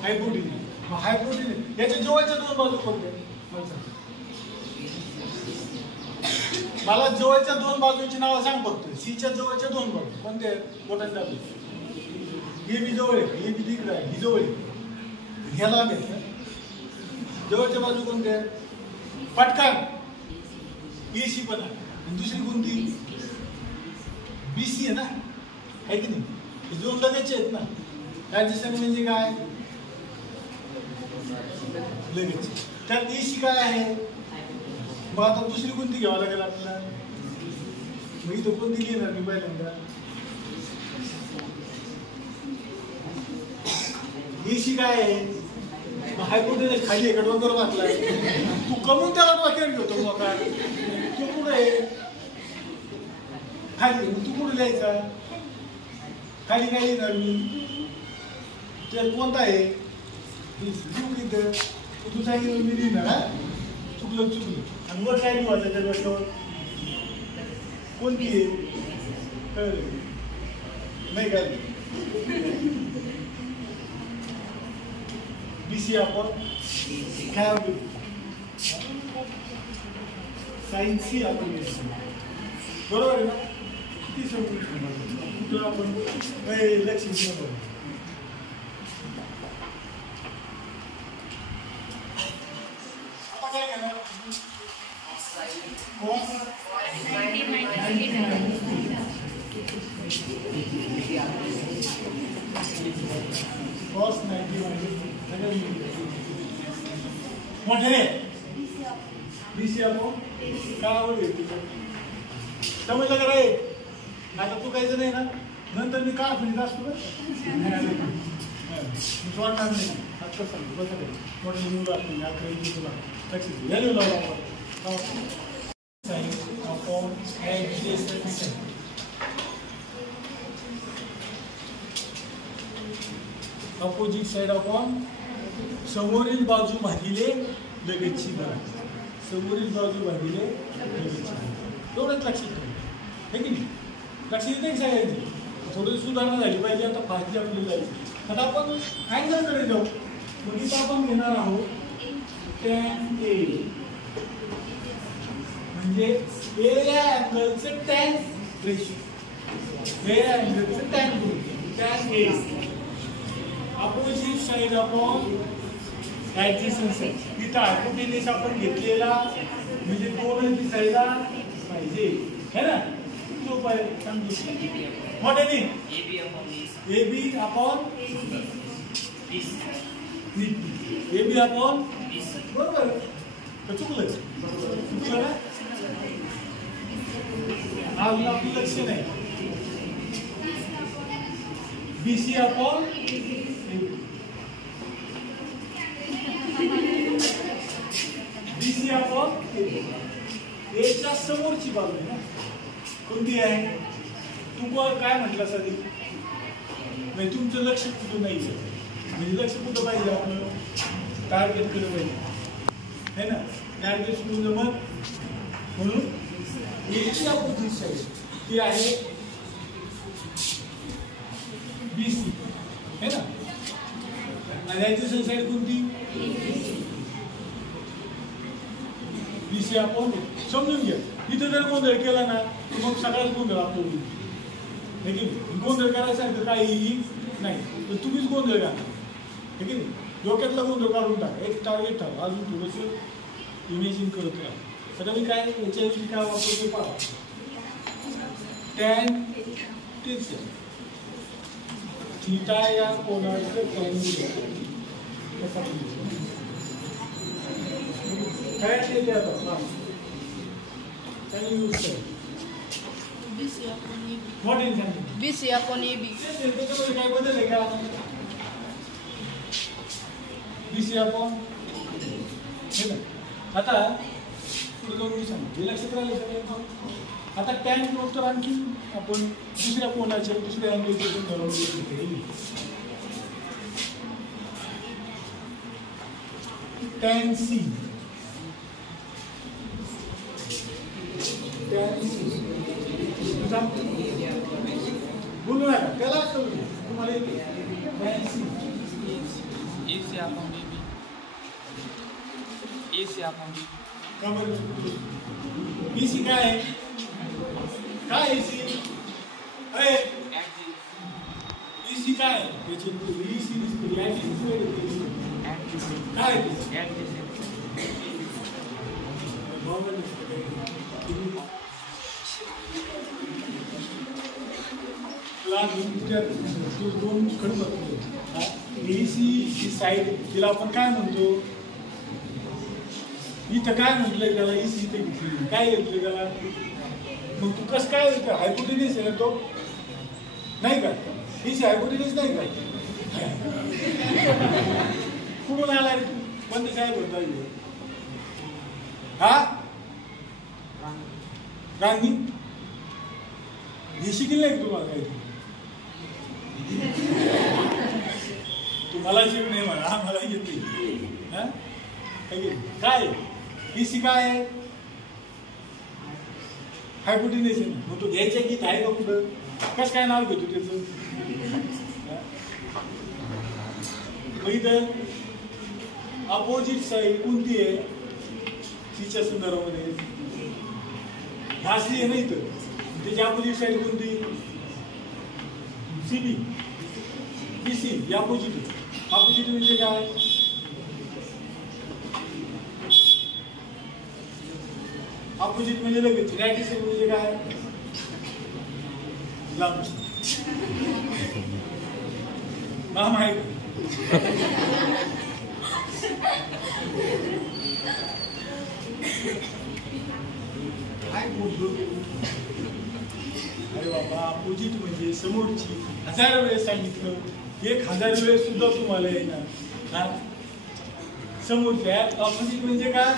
हायपोटेन्यूज. मग हायपोटेन्यूज याच्या जवळच्या दोन बाजू कोणत्या? मला जवळच्या दोन बाजूची नावं सांग फक्त. सीच्या जवळच्या दोन बाजू कोणत्या? बोटाने दाबले. हे बी जवळ आहे, हे बी तिकडे आहे, ही जवळ आहे, ह्याला लांब आहे. जवळच्या बाजू कोणत्या? पटकन EC पण आहे. आणि दुसरी कोणती? BC आहे ना, आहे की नाही? हे दोन लगेच आहेत ना. ऍडजस्टंट म्हणजे काय? लगेच. त्यात EC काय आहे? मग आता दुसरी कोणती घ्यावं लागेल आपल्याला? मग इथं कोणती घेणार मी पहिल्यांदा? EC काय आहे? मग हायपोटेन्यूज खाली आहे, डोक्यावर बसलाय. तू कमवून त्याला डोक्यावर घेतो मग काय? तू कुठे आहे? खाली. तू कुठे लिहायचा? खाली काय लिहिणार मी? ते कोणता आहे? इथं तू सांगितलं मी लिहिणार. हा चुकलं. आणि वर काय लिहायचं त्या डोक्यावर? कोणती आहे? नाही काय? BC आपण काय साइन C आपण बरोबर आहे ना? किती समजून आपण लक्ष दिलं. आता काय करणार? cos 90 मोठे BC आपण काय आवडते समजलं का रे? आता तू काहीच नाही ना, नंतर मी का म्हणत असतो वाटणार नाही. आता सांगतो बघा मोठे मुलं असतील अकरा तुला लक्ष अपोजिट साइड आपण समोरील बाजू भागिले लगेचची बघा. समोरील बाजू भागिले लगेचची एवढंच लक्षात ठेवा. हे की नाही? लक्षात येते सगळ्यांची. थोडी सुधारणा झाली पाहिजे. आता फारशी आपली झाली. आता आपण अँगलकडे जाऊ. मग इथं आपण घेणार आहोत tan A म्हणजे A या अँगलचं tan रेशो. A या अँगलचं tan A. अपोजिट साइड आपण ऍडजस्टंट साइड. इथं हायपोटेन्यूज आपण घेतलेला म्हणजे दोन्ही साइडला पाहिजे है ना? सोपं आहे. समजू मोठ्याने AB आपण बरोबर तर चुकलं ना? आज आपलं लक्ष नाही. BC आपण BC आपण Aच्या समोरची बाजू आहे ना. कोणती आहे? तू काय म्हटलं सर? म्हणजे तुमचं लक्ष कुठं नाही. म्हणजे लक्ष कुठं पाहिजे? आपलं टार्गेट केलं पाहिजे है ना. टार्गेट सुरू जमत म्हणून याची अपोजिट साईड ती आहे BC है ना. आणि ऍडजस्टंट साईड कोणती? BC आपण समजून घ्या. इथं जर गोंधळ केला ना तर मग सगळ्याच गोंधळ आपलं लेकिन गोंधळ करायसारखं काही नाही. तर तुम्हीच गोंधळ घाला ठीक आहे. डोक्यातला गोंधळ काढून टाका. एक टार्गेट ठरवा. अजून थोडंसं इमेजिन करत राहा. आता मी काय याच्याविषयी काय वापरतो पहा. टॅन तेच थीटा या कोणाचं टॅन काय ते आता यूज कर. BC आपण AB. त्याच्यामध्ये काय बदल आहे का? BC आपण हे ना. आता पुढे जाऊन मी सांगतो. हे लक्षात राहिले सगळ्यांना. आता टॅन नोट तर आणखी आपण दुसऱ्या कोणाच्या दुसऱ्या अँगलचे पण ठरवून टॅन C. बोलू नका त्याला तुम्हाला AC upon AB. AC upon B. का बरं EC काय आहे? काय EC? अरे EC काय आहे? त्याची EC दिसते काय दोन खडं बघतो EC ही साईड तिला आपण काय म्हणतो? इथं काय म्हटलंय त्याला EC इथे घेतली काय घेतलं त्याला? मग तू कसं काय हायपोटेनिस आहे ना तो नाही का? EC हायपोटेनिस नाही का? कुठून आलाय तू? कोणते साहेब होता हा रांगी हे शिकले नाही तुम्हाला काही तुम्हाला शिक नाही म्हणा आम्हाला घेतली काय EC काय आहे? हायपोटेनिस आहे मग तो घ्यायच्या गीत आहे का कुठं? कसं काय नाव घेतो त्याचं? मग इथं अपोजिट साईड कोणती आहे सीच्या संदर्भामध्ये? हा सी आहे ना इथं त्याची अपोजिट साईड कोणती? CB EC या अपोजिट अपोजिट म्हणजे काय? अपोजिट म्हणजे लगेच राईट साईड म्हणजे काय? लांब नाम आहे काय बोलतो? अरे बाबा अपोजिट म्हणजे समोरची 1000 वेळेस सांगितलं 1000 वेळेस सुद्धा तुम्हाला येणार हा समोरची अपोजिट म्हणजे काय?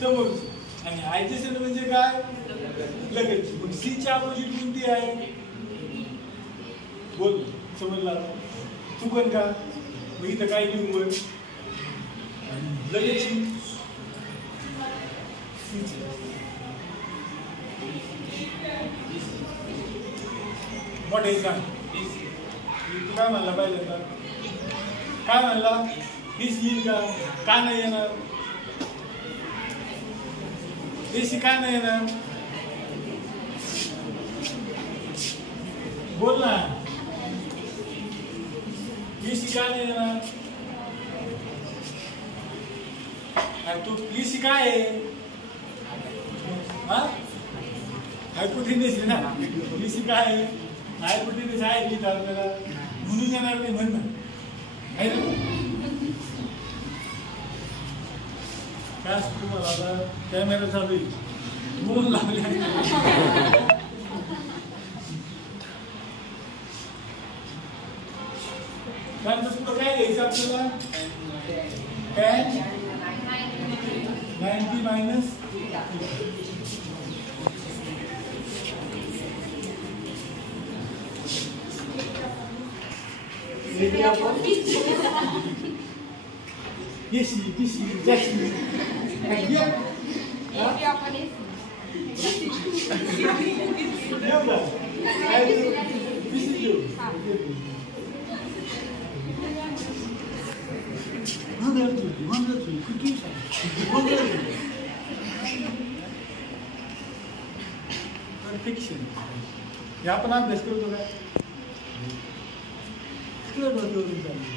समोरची आणि ऍडजसेंट म्हणजे काय? लगेच मग सीची अपोजिट कोणती आहे? बोल समजला तू पण का? मग इथं काय लिहू लगेच मोठे सांग तू काय म्हणला पाहिजे काय म्हणला? EC येईल का नाही येणार? EC काय नाही येणार? बोल ना EC काय नाही येणार? तू EC काय आहे? हा हायपोटेनिस आहे ना? EC काय आहे? हायपोटेनिस आहे की आपल्याला म्हणून येणार नाही म्हण ना आहे ना? काय तुम्हाला आता कॅमेरा चालू आहे दोन लागले त्यानंतर पुढं काय घ्यायचं आपल्याला? 90 मायनस EC BC जास्ती परफेक्शन हे आपण अभ्यास करतो काय?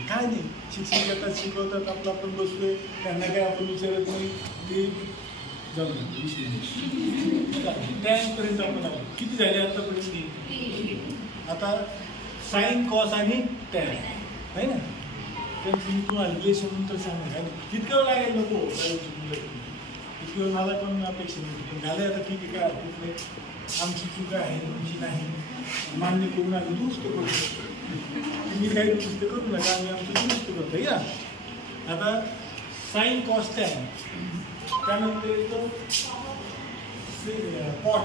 काय नाही शिक्षक येतात शिकवतात आपलं आपण बसलोय त्यांना काय आपण विचारत नाही ते जाऊ पर्यंत आपण आलो किती झाले आतापर्यंत? आता साईन कॉस आणि टॅन आहे ना त्यांचं तुम्हाला रिलेशन तर सांगा कितकं वेळ लागेल नको इतकं वेळ मला पण अपेक्षा नाही पण झालं आता ठीक आहे काय हरकत नाही आमची चूक आहे तुमची नाही मान्य करून आम्ही दुरुस्त करू तुम्ही काही दुरुस्त करू नका आम्ही आमचं दुरुस्त करतो या आता साईन कॉस टॅन त्यानंतर येतो पॉट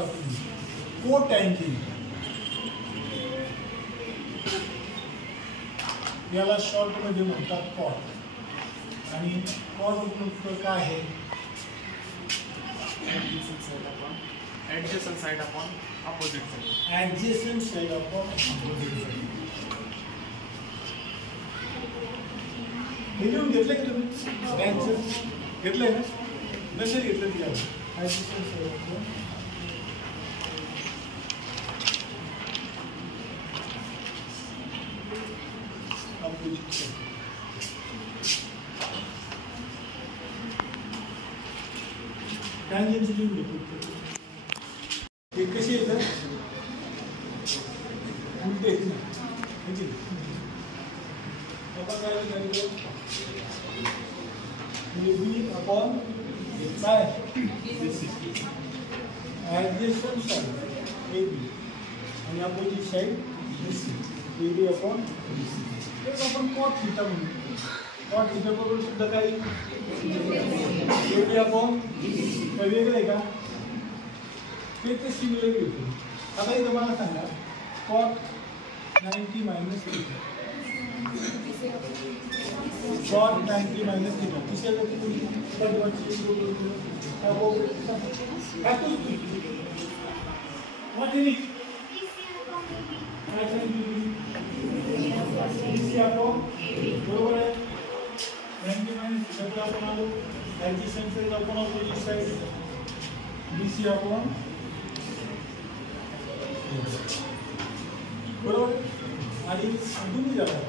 ऑफ कोटँजिंग याला शॉर्टमध्ये म्हणतात पॉट आणि पॉट काय आहे adjacent side upon opposite side. Adjacent side upon opposite side. हे लिहून घेतलं की तुम्ही स्टँडचं घेतलंय ना? नसेल घेतलं ती adjacent side upon opposite side. Tangent लिहून घेतो. हे कशी येतं उलटे येत ना बी अपॉन काय ऍडजेसंट साईड ए बी आणि opposite side B C. A B upon B C. तेच आपण कॉट थिटा म्हणतो. कॉट थिटा बरोबर सुद्धा काही ए बी अपॉन काय वेगळं आहे का? ते सिमिलर होते. आता इथं मला सांगा cot 90 minus theta. Cot 90 minus theta तिसऱ्या बरोबर आहे. 90 मायनस थिटा आपण आलो ऍडजेसंट साईड आपण अपोजिट साईड BC अपॉन बरोबर. आणि दोन्ही जातात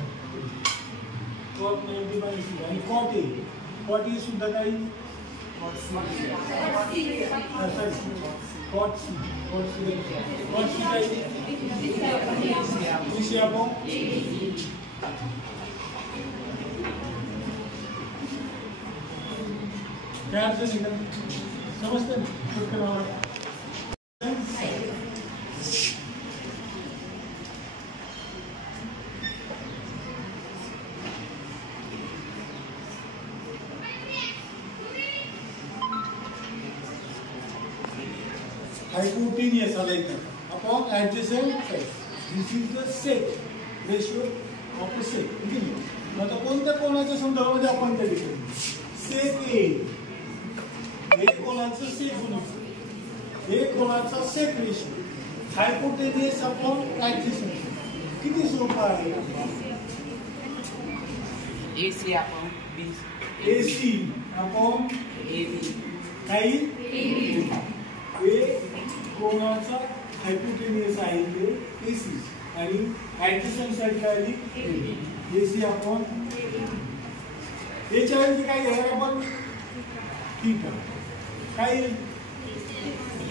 कॉट 90 मायनस आणि कॉट ए. कॉट ए सुद्धा काही कॉट सी काही BC अपॉन काय अडचण आहे का? समजतं ना? Hypotenuse upon adjacent side. This is the sec ratio of the sec. आता कोणत्या कोणाच्या संदर्भामध्ये आपण त्या ठिकाणी सेक ए हे कोणाचं सेक गुणित हे कोणाचा सेक रेशो हायपोटेनियस अपॉन ऍडजेसंट. किती सोपं आहे. AC upon BC. AC upon AB. काही हे कोणाचा हायपोटेनियस आहे ते AC आणि ऍडजेसंट साईड काय आली AC अपॉन याच्या ऐवजी काय घेणार आपण थीटा. काय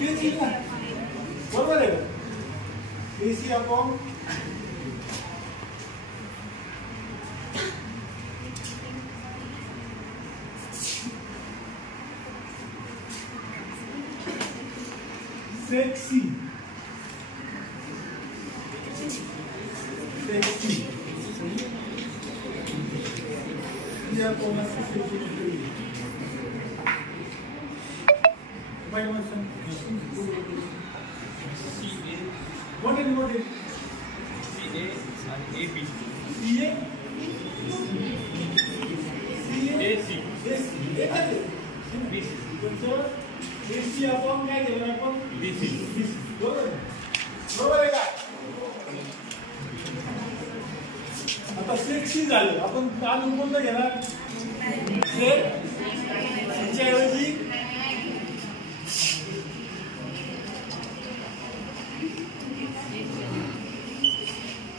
तेच येईल ना बरोबर आहे का? AC अपॉन सेक्सी सेक्सी या कोणाचं सेक्सी बाय मसन what is CA and AB. CA AC. BC. AC आपण काय घेणार आपण BC. बरोबर आहे का? आता सेक्सी झालं आपण काल कोणतं घेणार त्याच्याऐवजी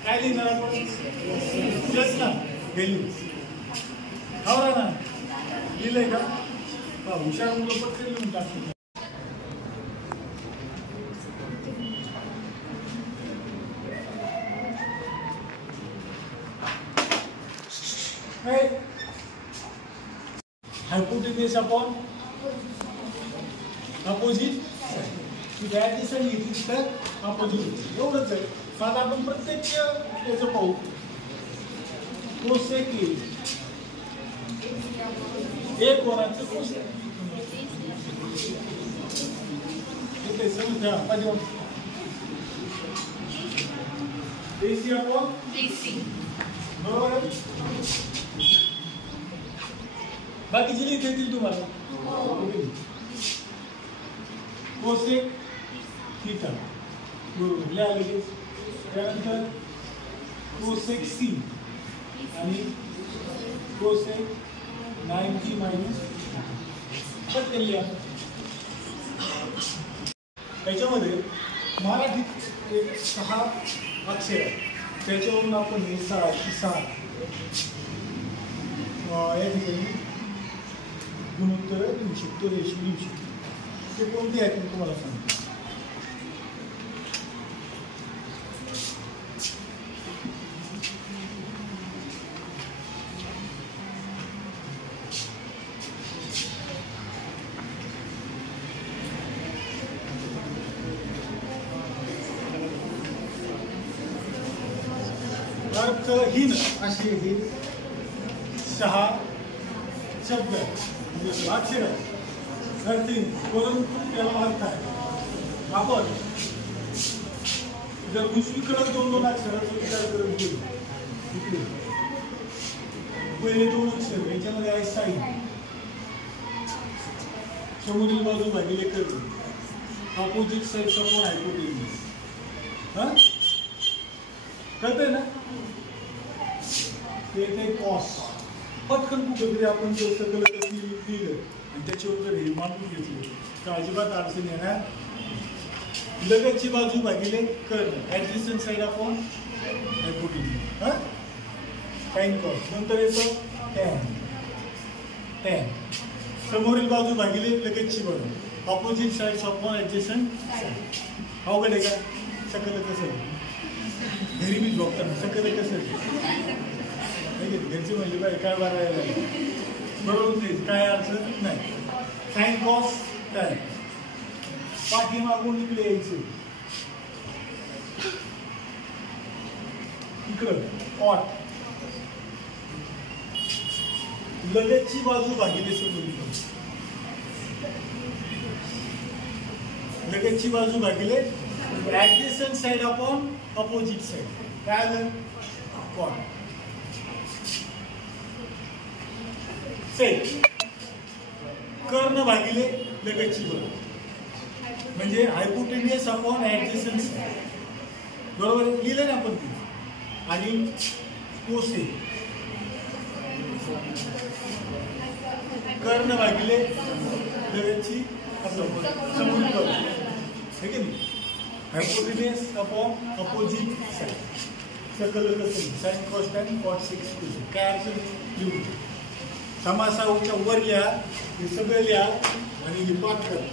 काय लिहिणार आपण जस्ट ना व्हॅल्यू हवं ना लिहिलंय का? हुशार मुलं पटकन लिहून टाकतो. हायपोटेनियस अपॉन अपोजिट ऍडजेसंट घेतली तर अपोजिट एवढंच आहे. आता आपण प्रत्येक याचं पाहू. कोसेक ए कोणाचं कोसेक ठीक समज घ्या पाहिजे. AC upon BC. बरोबर आहे. बाकीचे लिहिता येतील तुम्हाला. कोसेक थिटा बरोबर लिहा लगेच. त्यानंतर कोसेक सी आणि कोसेक 90 मायनस पटकन लिहा. त्याच्यामध्ये मराठीत एक 6 अक्षर आहे. त्याच्यावरून आपण हे 6 या ठिकाणी गुणोत्तर लिहू शकतो, रेषीयो लिहू शकतो. ते कोणते आहेत मी तुम्हाला सांगतो. अर्थहीन असे हे 6 शब्द म्हणजे अक्षर अर्थहीन, परंतु त्याला अर्थ आहे. आपण जर उजवीकडे 2 अक्षराचा विचार करत गेलो, इकडे पहिले 2 अक्षर याच्यामध्ये आहे साईन, समोरील बाजू भागिले कर्व, ऑपोजिट साईड सपोन हायपोटेन्यूज. हा कळतंय ना. ते कॉस पटकन कुठेतरी आपण जर सकल कसं लिहिलं आणि त्याच्यावर जर हे मांडून घेतलं तर अजिबात अडचण येणार. लगतची बाजू भागिले कर्ण, ऍडजस्टंट साईड आपण हायपोटेन्यूज. हा साइन कॉस. नंतर येतो टॅन, समोरील बाजू भागिले लगतची बाजू, ऑपोजिट साईड आपण ऍडजस्टंट साईड. अवघड आहे का. सकल कसं घरी बीच बघताना सकल कसं घरची म्हणजे बाई काय बारायला बरोबर नाही, काय अडचण नाही. Sine cos tan. पाठीमागून इकडे यायचं, इकडं कॉट, लगतची बाजू भागिले समोरील बाजू, लगतची बाजू भागिले adjacent side upon opposite side. काय आलं कॉट. सेक कर्ण भागिले लगतची बाजू म्हणजे हायपोटेनियस अपॉन ऍडजस्टंट साइड. बरोबर लिहिलं ना आपण ते. आणि कोसेक कर्ण भागिले लगतची समोरील बाजू आहे की नाही. Hypotenuse upon opposite side. सकल कसं साइन कॉस टॅन कॉट 6 काय अडचण लिहू. समासाच्या वर लिहा, हे सगळं लिहा आणि हे पाठ करा.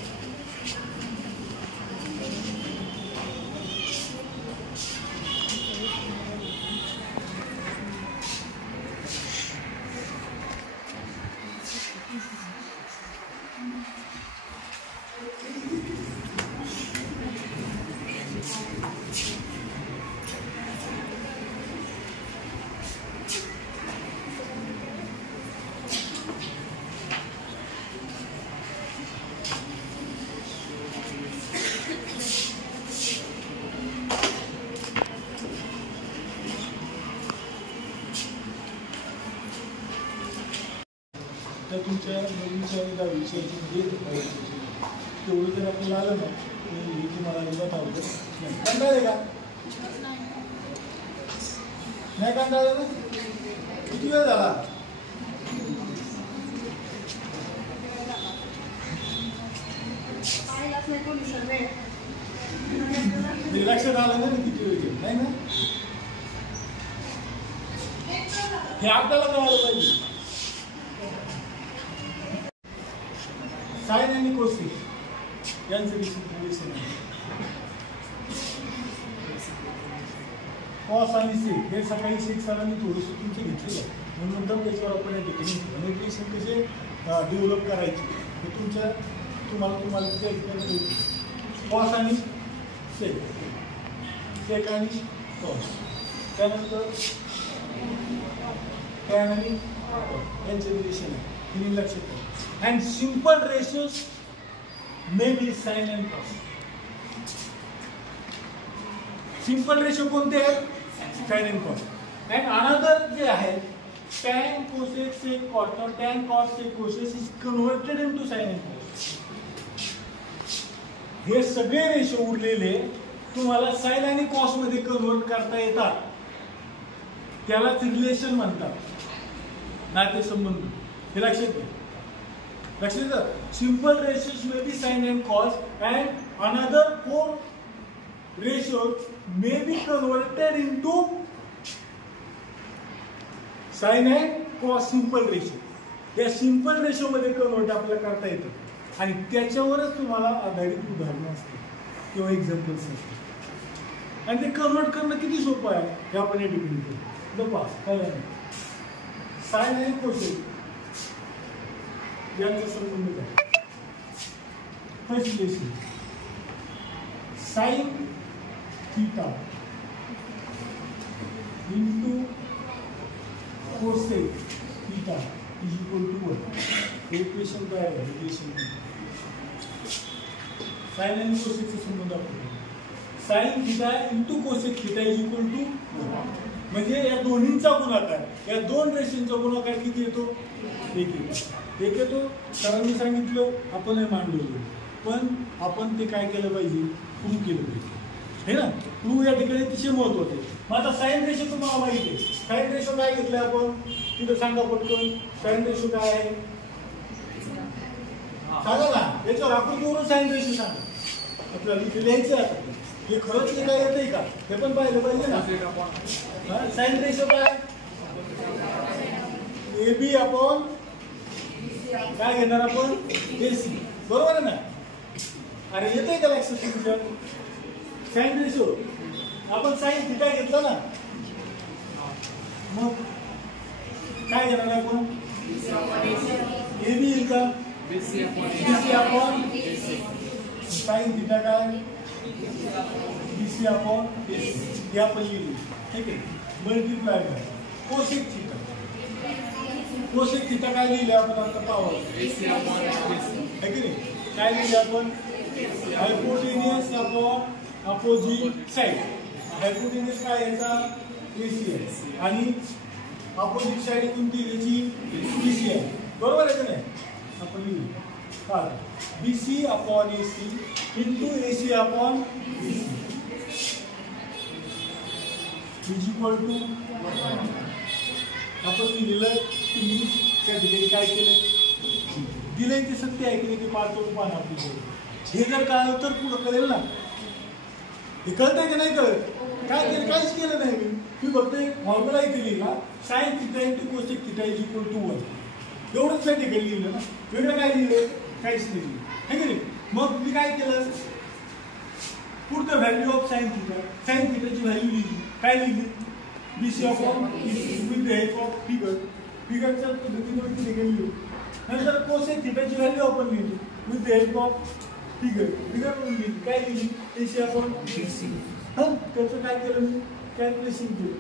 तर तुमच्या नवीनच्या आणि 10वीच्या तेवढं जर आपल्याला आलं ना तर हे तुम्हाला अजिबात आवडत नाही. कंटाळले का नाही. कंटाळलं ना. किती वेळ झाला. लक्षात आलं ना किती वेळ गेलं नाही ना. हे आपल्याला कळालं पाहिजे. साइन आणि कोसेक यांचं रिलेशन आहे. कॉस आणि सेक हे सकाळी सेक सरांनी थोडंसं तुमचं घेतलेलं आहे म्हणून नंतर त्याच्यावर आपण या ठिकाणी रिलेशन कसे डेव्हलप करायचे हे तुम्हाला कॉस आणि सेक, सेक आणि कॉस. त्यानंतर टॅन आणि यांचे रिलेशन आहे. हे लक्षात ठेवा. And simple ratios may be sin and cos. Simple ratio कोणते आहेत sin and cos. And another जे आहे tan cosec sec cot. Now tan cos sec cosec is converted into sin and cos. हे सगळे रेशो उरलेले तुम्हाला sign आणि cos मध्ये कन्वर्ट करता येतात. त्यालाच रिलेशन म्हणतात, नातेसंबंध. हे लक्षात घ्या. लक्षात घ्या. Simple ratios may be sine and cos and another 4 ratios may be converted into sin and cos simple ratio. या सिंपल रेशो मध्ये कन्वर्ट आपल्याला करता येतं आणि त्याच्यावरच तुम्हाला आधारित उदाहरणं असतात किंवा एक्झाम्पल्स असतात. आणि ते कन्वर्ट करणं किती सोपं आहे हे आपण या ठिकाणी करू. काय साइन आणि कोसेक यांचा संबंध काय? First ratio sine theta into cosec theta is equal to what? Equation काय आहे? रिलेशन साइन आणि कोसेकचा संबंध आपल्याला. Sine theta into cosec theta is equal to, म्हणजे या दोन्हींचा गुणाकार, या दोन रेषांचा गुणाकार किती येतो? 1 येतो. सरांनी सांगितलं, आपण हे मांडलं, पण आपण ते काय केलं पाहिजे? प्रूव्ह केलं पाहिजे, हे ना. प्रूव्ह या ठिकाणी अतिशय महत्वाचं आहे. मग आता साइन रेशो तुम्हाला माहिती आहे. साइन रेशो काय घेतलंय आपण तिथं सांगा पटकन. साइन रेशो काय आहे सांगा ना. याच्यावर आकृतीवरून साइन रेशो सांगा. आपल्याला इथे लिहायचं आहे. हे खरंच हे काय येतंय का हे पण पाहिलं पाहिजे ना. साइन रेशो काय? AB आपण काय घेणार आपण? AC. बरोबर आहे ना. अरे येतंय का लक्षात तुमच्या? साइन रेशो आपण साइन थीटा घेतला ना, मग काय घेणार आपण? AB येईल का? BC आपण साइन थीटा काय? BC आपण हे आपण लिहिली. ठीक आहे. मल्टिप्लाय काय? Cosec theta. कोसेक थीटा काय लिहिले आपण आता पाहू. आहे की नाही? काय लिहिले आपण? हायपोटेन्यूस अपॉन अपोजिट साइड. हायपोटेन्यूस काय याचा? AC आहे आणि अपोजिट साइड कोणती याची? BC आहे. बरोबर आहे का नाही? आपण लिहू काय? BC upon AC into AC upon BC is equal to आपण लिहिलेलं. तुम्ही त्या ठिकाणी काय केलं? दिलंय ते सत्य आहे की नाही ते पाहतो पाहणं आपल्याकडे. हे जर कळलं तर पुढं कळेल ना. हे कळतंय की नाही कळत? काय केलं? काहीच केलं नाही मी फक्त एक फॉर्म्युला दिली का sine theta into cosec theta is equal to 1. एवढंच त्या ठिकाणी लिहिलं ना. वेगळं काय लिहिलं? काहीच नाही लिहिलं, है की नाही. मग मी काय केलं? पुढचं value of sine theta, sine थीटाची व्हॅल्यू लिहिली. काय लिहिली? BC upon with the help of figure. फिगरच्या पद्धतीने तिथे लिहिली. नंतर कोसेक थीटाची व्हॅल्यू आपण लिहिली with the help of figure. Figure म्हणून लिहिली. काय लिहिली? AC upon BC. त्याचं काय केलं मी? कॅल्क्युलेशन केलं.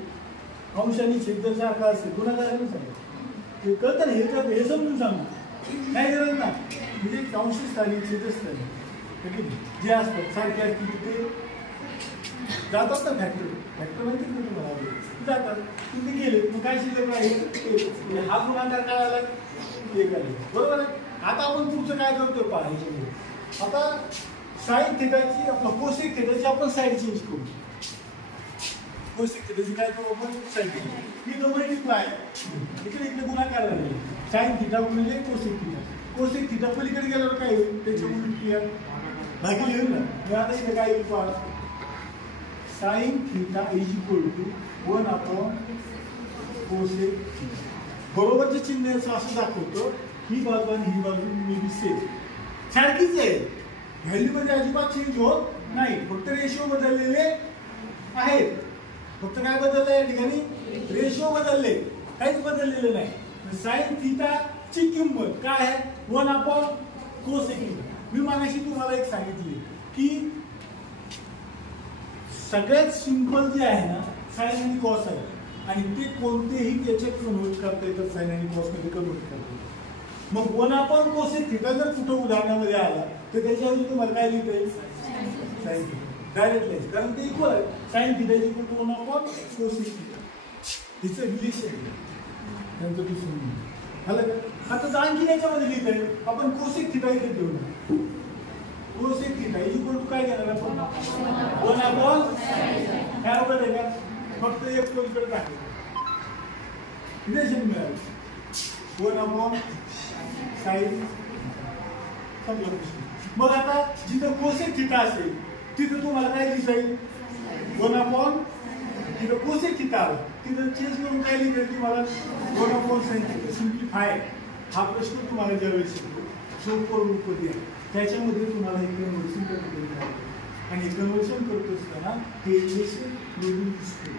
अंश आणि छेद जर सारखा असेल गुणाकार आहे ना सांगा. हे कळतं ना. हे समजून सांगू काय गरज ना. म्हणजे अंश स्थानी छेदस्थानी जे असतात सारखे असतील ते जातात ना. फॅक्टर माहिती ना तुम्हाला जातात. तुम्ही गेले मग काय शिल्लक आहे? हा गुणाकार काय आला? एक आले. बरोबर आहे. आता आपण तुमचं काय करतोय पाहायचं. आता साइन थीटाची आपलं कोसेक थीटाची आपण साइड चेंज करू. कोसेक थीटाची काय करू आपण? Side change. ही मल्टिप्लाय इकडे गुणाकार झाले. साइन थीटा गुणिले कोसेक थीटा. कोसेक थीटा पलीकडे गेल्यावर काय होईल? त्याच्या उलट क्रिया भागी लिहून ना. मी आता इथे काय येईल पहा. Sine theta is equal to 1 upon cosec theta. बरोबरचं चिन्ह असं दाखवतो. ही बाजू आणि ही बाजू मे बी सेम सारखीच आहे. व्हॅल्यू मध्ये अजिबात चेंज होत नाही. फक्त रेशो बदललेले आहेत. फक्त काय बदललं या ठिकाणी? रेशो बदलले. काहीच बदललेलं नाही. साइन थीटाची किंमत काय आहे? 1 अपॉन कोसेक थीटा. मी मागाशी तुम्हाला एक सांगितले की सगळ्यात सिंपल जे आहे ना साइन आणि कॉस आहे आणि ते कोणतेही त्याच्यात कन्वर्ट करता येतात. साइन आणि कॉस मध्ये कन्वर्ट करता येतात. मग 1 अपॉन कोसेक थीटा जर कुठं उदाहरणामध्ये आला तर त्याच्याऐवजी तुम्हाला काय लिहिता येईल? साइन थीटा डायरेक्ट लिहायचं कारण ते इक्वल आहे. Sine theta is equal to 1 upon cosec theta. तिचं रिलेशन त्यांचं दुसरं आलं का? आता आणखी याच्यामध्ये लिहिता येईल. आपण कोसेक थीटा इथे ठेवू. कोसेक थिटा इक्वल टू काय घेणार आपण 1/, काय अवघड आहे का? फक्त एक पलीकडे टाकले रिलेशन मिळालं 1/sin संपला प्रश्न. मग आता जिथं कोसेक थिटा असेल तिथं तुम्हाला काय दिसेल 1/, तिथं कोसेक थिटा आलं तिथं चेंज करून काय लिहिलं तुम्हाला 1/sin थिटा. सिम्प्लिफाय हा प्रश्न तुम्हाला ज्यावेळेस शिकतो सोपं रूप द्या त्याच्यामध्ये तुम्हाला हे कन्व्हर्शन करायचं आणि कन्व्हर्शन करत असताना हे रिलेशन मिळून दिसते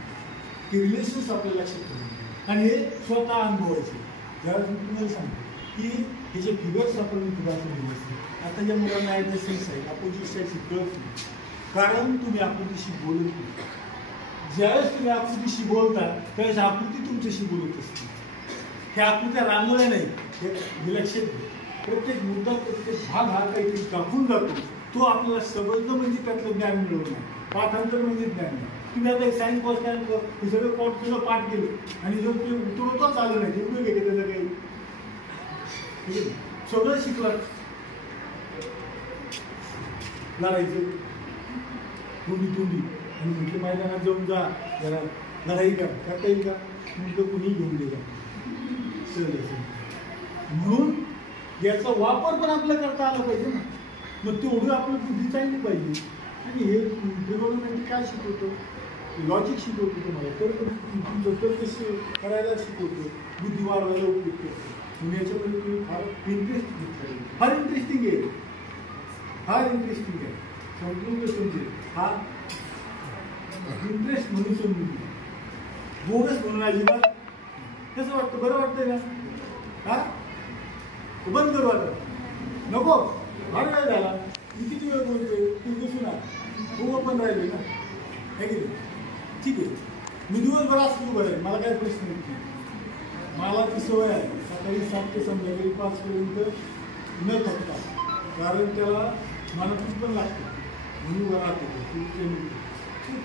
ते रिलेशन्स आपल्या लक्षात ठेवले आणि हे स्वतः अनुभवायचे. ज्यावेळेस मी तुम्हाला सांगतो की हे जे फिगर्स आपण दाखवलेले असते आता ज्या मुलांना ॲडजस्टन्स आहे अपोजिट साईडशी कळत नाही कारण तुम्ही आकृतीशी बोलत नाही. ज्यावेळेस तुम्ही आकृतीशी बोलता त्यावेळेस आकृती तुमच्याशी बोलत असते. ह्या आकृत्या रांगोळ्या नाही हे लक्षात घ्या. प्रत्येक मुद्दा प्रत्येक भाग हा काहीतरी दाखवून जातो तो आपल्याला समजणं म्हणजे त्यातलं ज्ञान मिळवणं पाठांतर म्हणजे ज्ञान नाही. तुम्ही आता सायन्स कॉस हे सगळं तुझं पाठ केलं आणि जर ते उतरवताच आलं नाही ते उपयोग आहे त्याचं काही सगळं शिकलं लढायचं तुम्ही आणि म्हटलं मैदानात जाऊन जा जरा लढाई का करता येईल का म्हटलं कुणी घेऊन दे का सहज असेल. म्हणून याचा वापर पण आपल्याला करता आला पाहिजे ना. मग तेवढं आपलं बुद्धी चालली पाहिजे. आणि हे डेव्हलपमेंट काय शिकवतो लॉजिक शिकवतो तुम्हाला तर तर कसे करायला शिकवतो बुद्धी वाढवायला उपयोग करतो. म्हणून याच्यामध्ये तुम्ही फार इंटरेस्ट घेतला फार इंटरेस्टिंग आहे समजून कसं समजेल हा इंटरेस्ट म्हणून समजून बोगस म्हणून अजिबात कसं वाटतं बरं वाटतंय ना हा बंद करू आता नको फार वेळ झाला मी किती वेळ बोलतोय तुम्ही दिसू ना हो पण राहिले ना हे की ठीक आहे. मी दिवसभर असं उभं राहील मला काय प्रश्न नाही. मला ती सवय आहे सकाळी 7 ते संध्याकाळी 5 पर्यंत न थकता कारण त्याला मला खूप पण लागतं म्हणून उभं राहतो.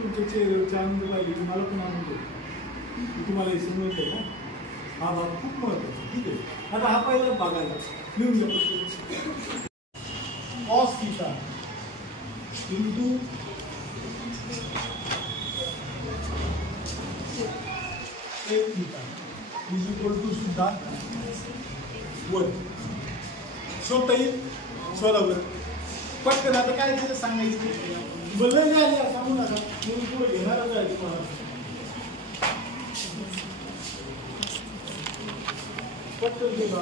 तुमच्या चेहऱ्यावरचे आनंद पाहिजे की मला पण आनंद होतो की तुम्हाला हे समजत आहे ना हा भाग खूप महत्त्वाचा. ठीक आहे आता हा पहिला भाग आला लिहून घ्या. कॉस थिटा इंटू एक थिटा इज इक्वल टू सुद्धा 1 शोधता येईल शोधावर पटकन. आता काय त्याचं सांगायचं बोललं नाही आली सांगू नका तुम्ही पुढे घेणारच आहे तुम्हाला पटकन घेऊन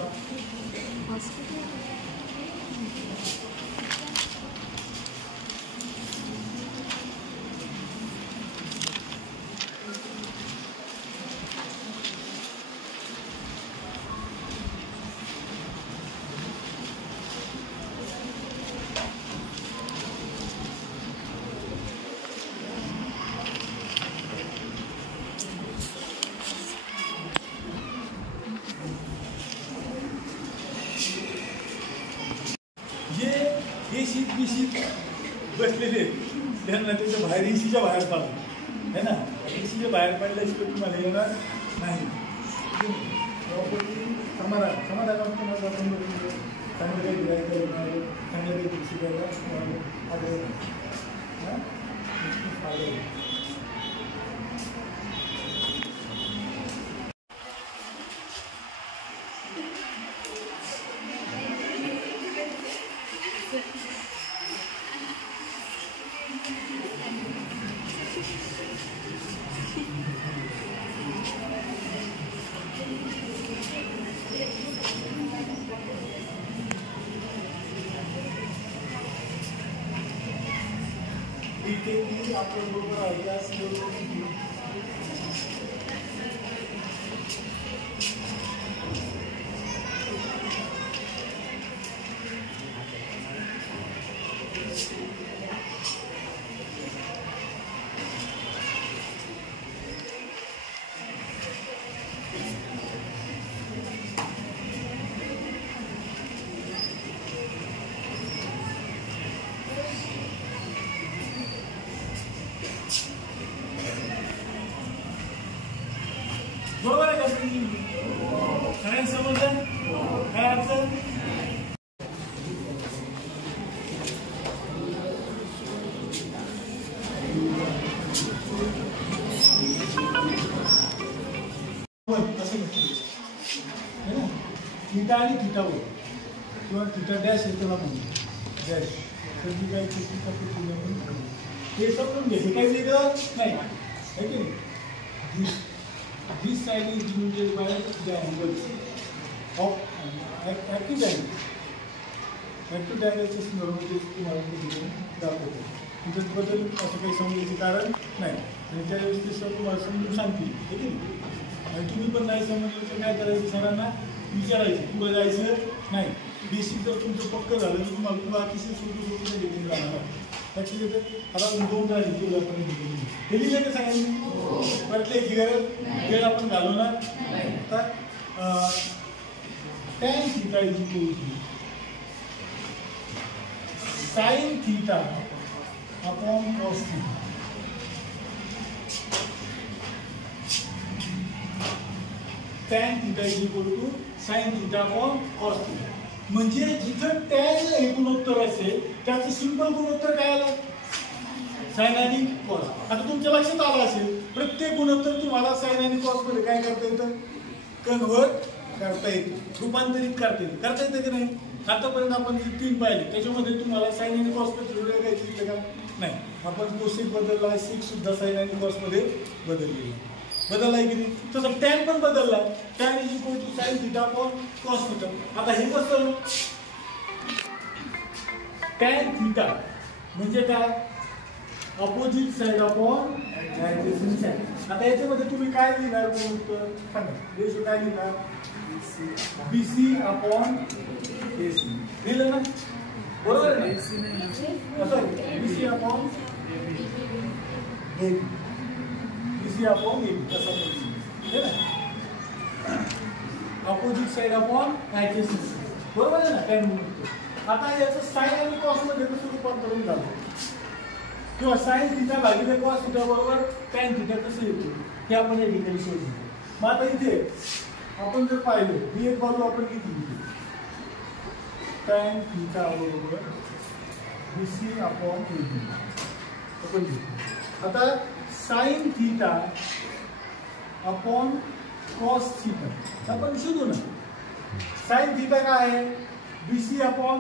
बसलेले त्यांना त्याच्या बाहेर एसीच्या बाहेर पडलं है ना. एसीच्या बाहेर पडल्याशिवाय तुम्हाला येणार नाही. समाधान चांगलं काही गिरायचं चांगलं काही शिकायला इथे आपण बरोबर अभ्यास बरोबर आहे का सगळ्यांना समजलं काय अडचण असं नसतं है ना. थिटा आणि थिटावर किंवा थिटा डॅश हे त्याला म्हणतो डॅश. तर मी काय थिटा म्हणून हे समजून घ्यायचं काही वेगळं नाही आहे की नाही. This side is denoted by the angles of active angle. Active अँगलचे नॉर्मल तुम्हाला दाखवतो. त्याच्याबद्दल असं काही समजायचं कारण नाही आणि त्यावेळेस ते सर तुम्हाला समजून सांगतील आहे की नाही. आणि तुम्ही पण नाही समजलं तर काय करायचं सरांना विचारायचं पुढं जायचं नाही. बेसिक जर तुमचं पक्कं झालं तर तुम्हाला तुला अतिशय सोपी डिग्री राहणार. लक्षात येतं. आता 2 झाली केलं आपण हे लिहिलं का सांगायचं परतले की गरज वेळ आपण घालवणार. तर tan theta is equal to sin theta upon cos theta. tan theta is equal to sin theta upon cos theta. म्हणजे जिथं टॅन हे गुणोत्तर असेल त्याचं सिंपल गुणोत्तर काय आलं साइन आणि कॉस. आता तुमच्या लक्षात आलं असेल प्रत्येक गुणोत्तर तुम्हाला साइन आणि कॉस मध्ये काय करता येतं कन्व्हर्ट करता येतं रूपांतरित करता येतं की नाही. आतापर्यंत आपण जे 3 पाहिले त्याच्यामध्ये तुम्हाला साइन आणि कॉस मध्ये वेगळं काही का नाही. आपण कोसेक बदलला सिक सुद्धा साइन आणि कॉस मध्ये बदललाय की नाही. तसं टॅन पण बदलला. Tan is equal to sine theta upon cos theta. आता हे कसं टॅन थीटा म्हणजे काय opposite side upon adjusting side. आता याच्यामध्ये तुम्ही काय लिहिणार सांगा रेशो काय लिहिणार बीसी अपॉन एसी लिहिलं ना बरोबर आहे ना. BC upon AB BC upon AB कसं है ना. Opposite side upon adjusting side बरोबर आहे ना काय म्हणतो. आता याचं साइन आणि कॉस मध्ये कसं रूपांतरण झालं किंवा साइन थीटा भागिले कॉस थीटा बरोबर टॅन थीटा कसं येतो हे आपण या ठिकाणी शोधू. मग आता इथे आपण जर पाहिलं ही एक बाजू आपण घेतली टॅन थीटा बरोबर बीसी अपॉन एबी आपण घेतली. आता sign theta upon cos theta आपण शोधू ना. साइन थीटा काय आहे बीसी अपॉन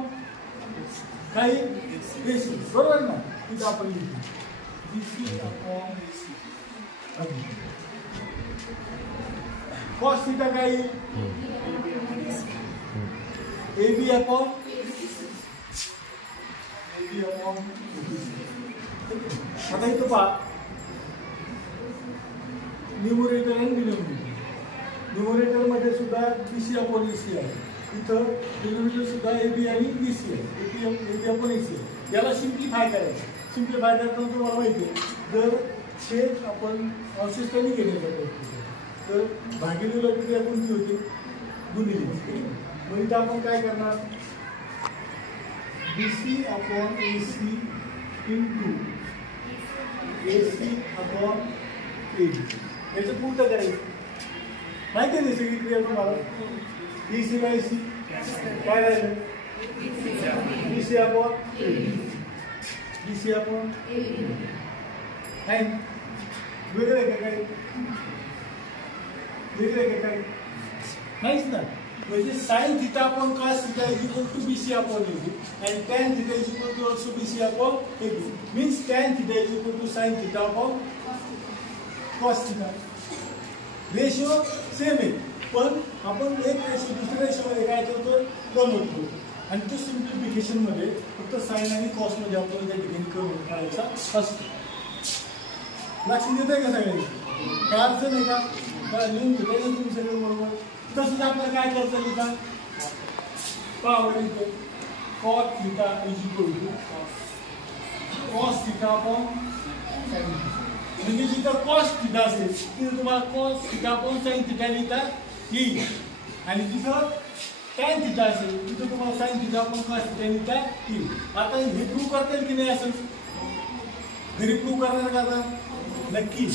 काही एसी बरोबर ना. तिथं आपण लिहितो BC upon AC. Cos theta काय एबी अपॉन आता इथं पहा न्यूमरेटर आणि डिनोमिनेटर. न्यूमरेटर मध्ये सुद्धा बीसी अपॉन एसी आहे. इथं डिनोमिनेटर सुद्धा एबी आणि बीसी आहे. एबी अपॉन एसी आहे. याला सिम्प्लिफाय करायचं. सिम्प्लिफाय करताना तुम्हाला माहिती आहे जर छेद आपण अवशिष्टाने घेण्याचा प्रयत्न केला तर भागिलेला क्रिया कोणती होती गुणिले. मग इथं आपण काय करणार BC upon AC into AC upon AB याचं पुढचं करायचं माहिती आहे सगळी क्रिया तुम्हाला. बीसी बाय सी काय राहिलं बीसी अपॉन बीसी अपॉन काय वेगळं आहे का काही वेगळं आहे का काही नाहीच ना. म्हणजे sine theta upon cos theta is equal to BC upon AB and tan theta is equal to also BC upon AB. Means tan theta is equal to sin theta upon cos theta. Ratio same आहे पण आपण एक ratio दुसऱ्या रेशिओमध्ये काय करतो convert करतो आणि तो सिम्प्लिफिकेशन मध्ये फक्त साइन आणि कॉस मध्ये आपण त्या ठिकाणी कन्वर्ट करायचा असतो. लक्षात येत आहे का सगळे काय अडचण आहे का लिहून घेतलं तुम्ही सगळं बरोबर. तसंच आपल्याला काय करता येईल का पहा इथे cos theta is equal to cos theta upon sin theta. म्हणजे जिथं cos theta असेल तिथे तुम्हाला cos theta upon sin theta लिहिता येईल आणि जिथं tan theta असेल तिथं तुम्हाला sin theta upon cos theta लिहिता येईल. आता हे प्रूव्ह करता येईल की नाही असं घरी प्रूव्ह करणार का आता नक्की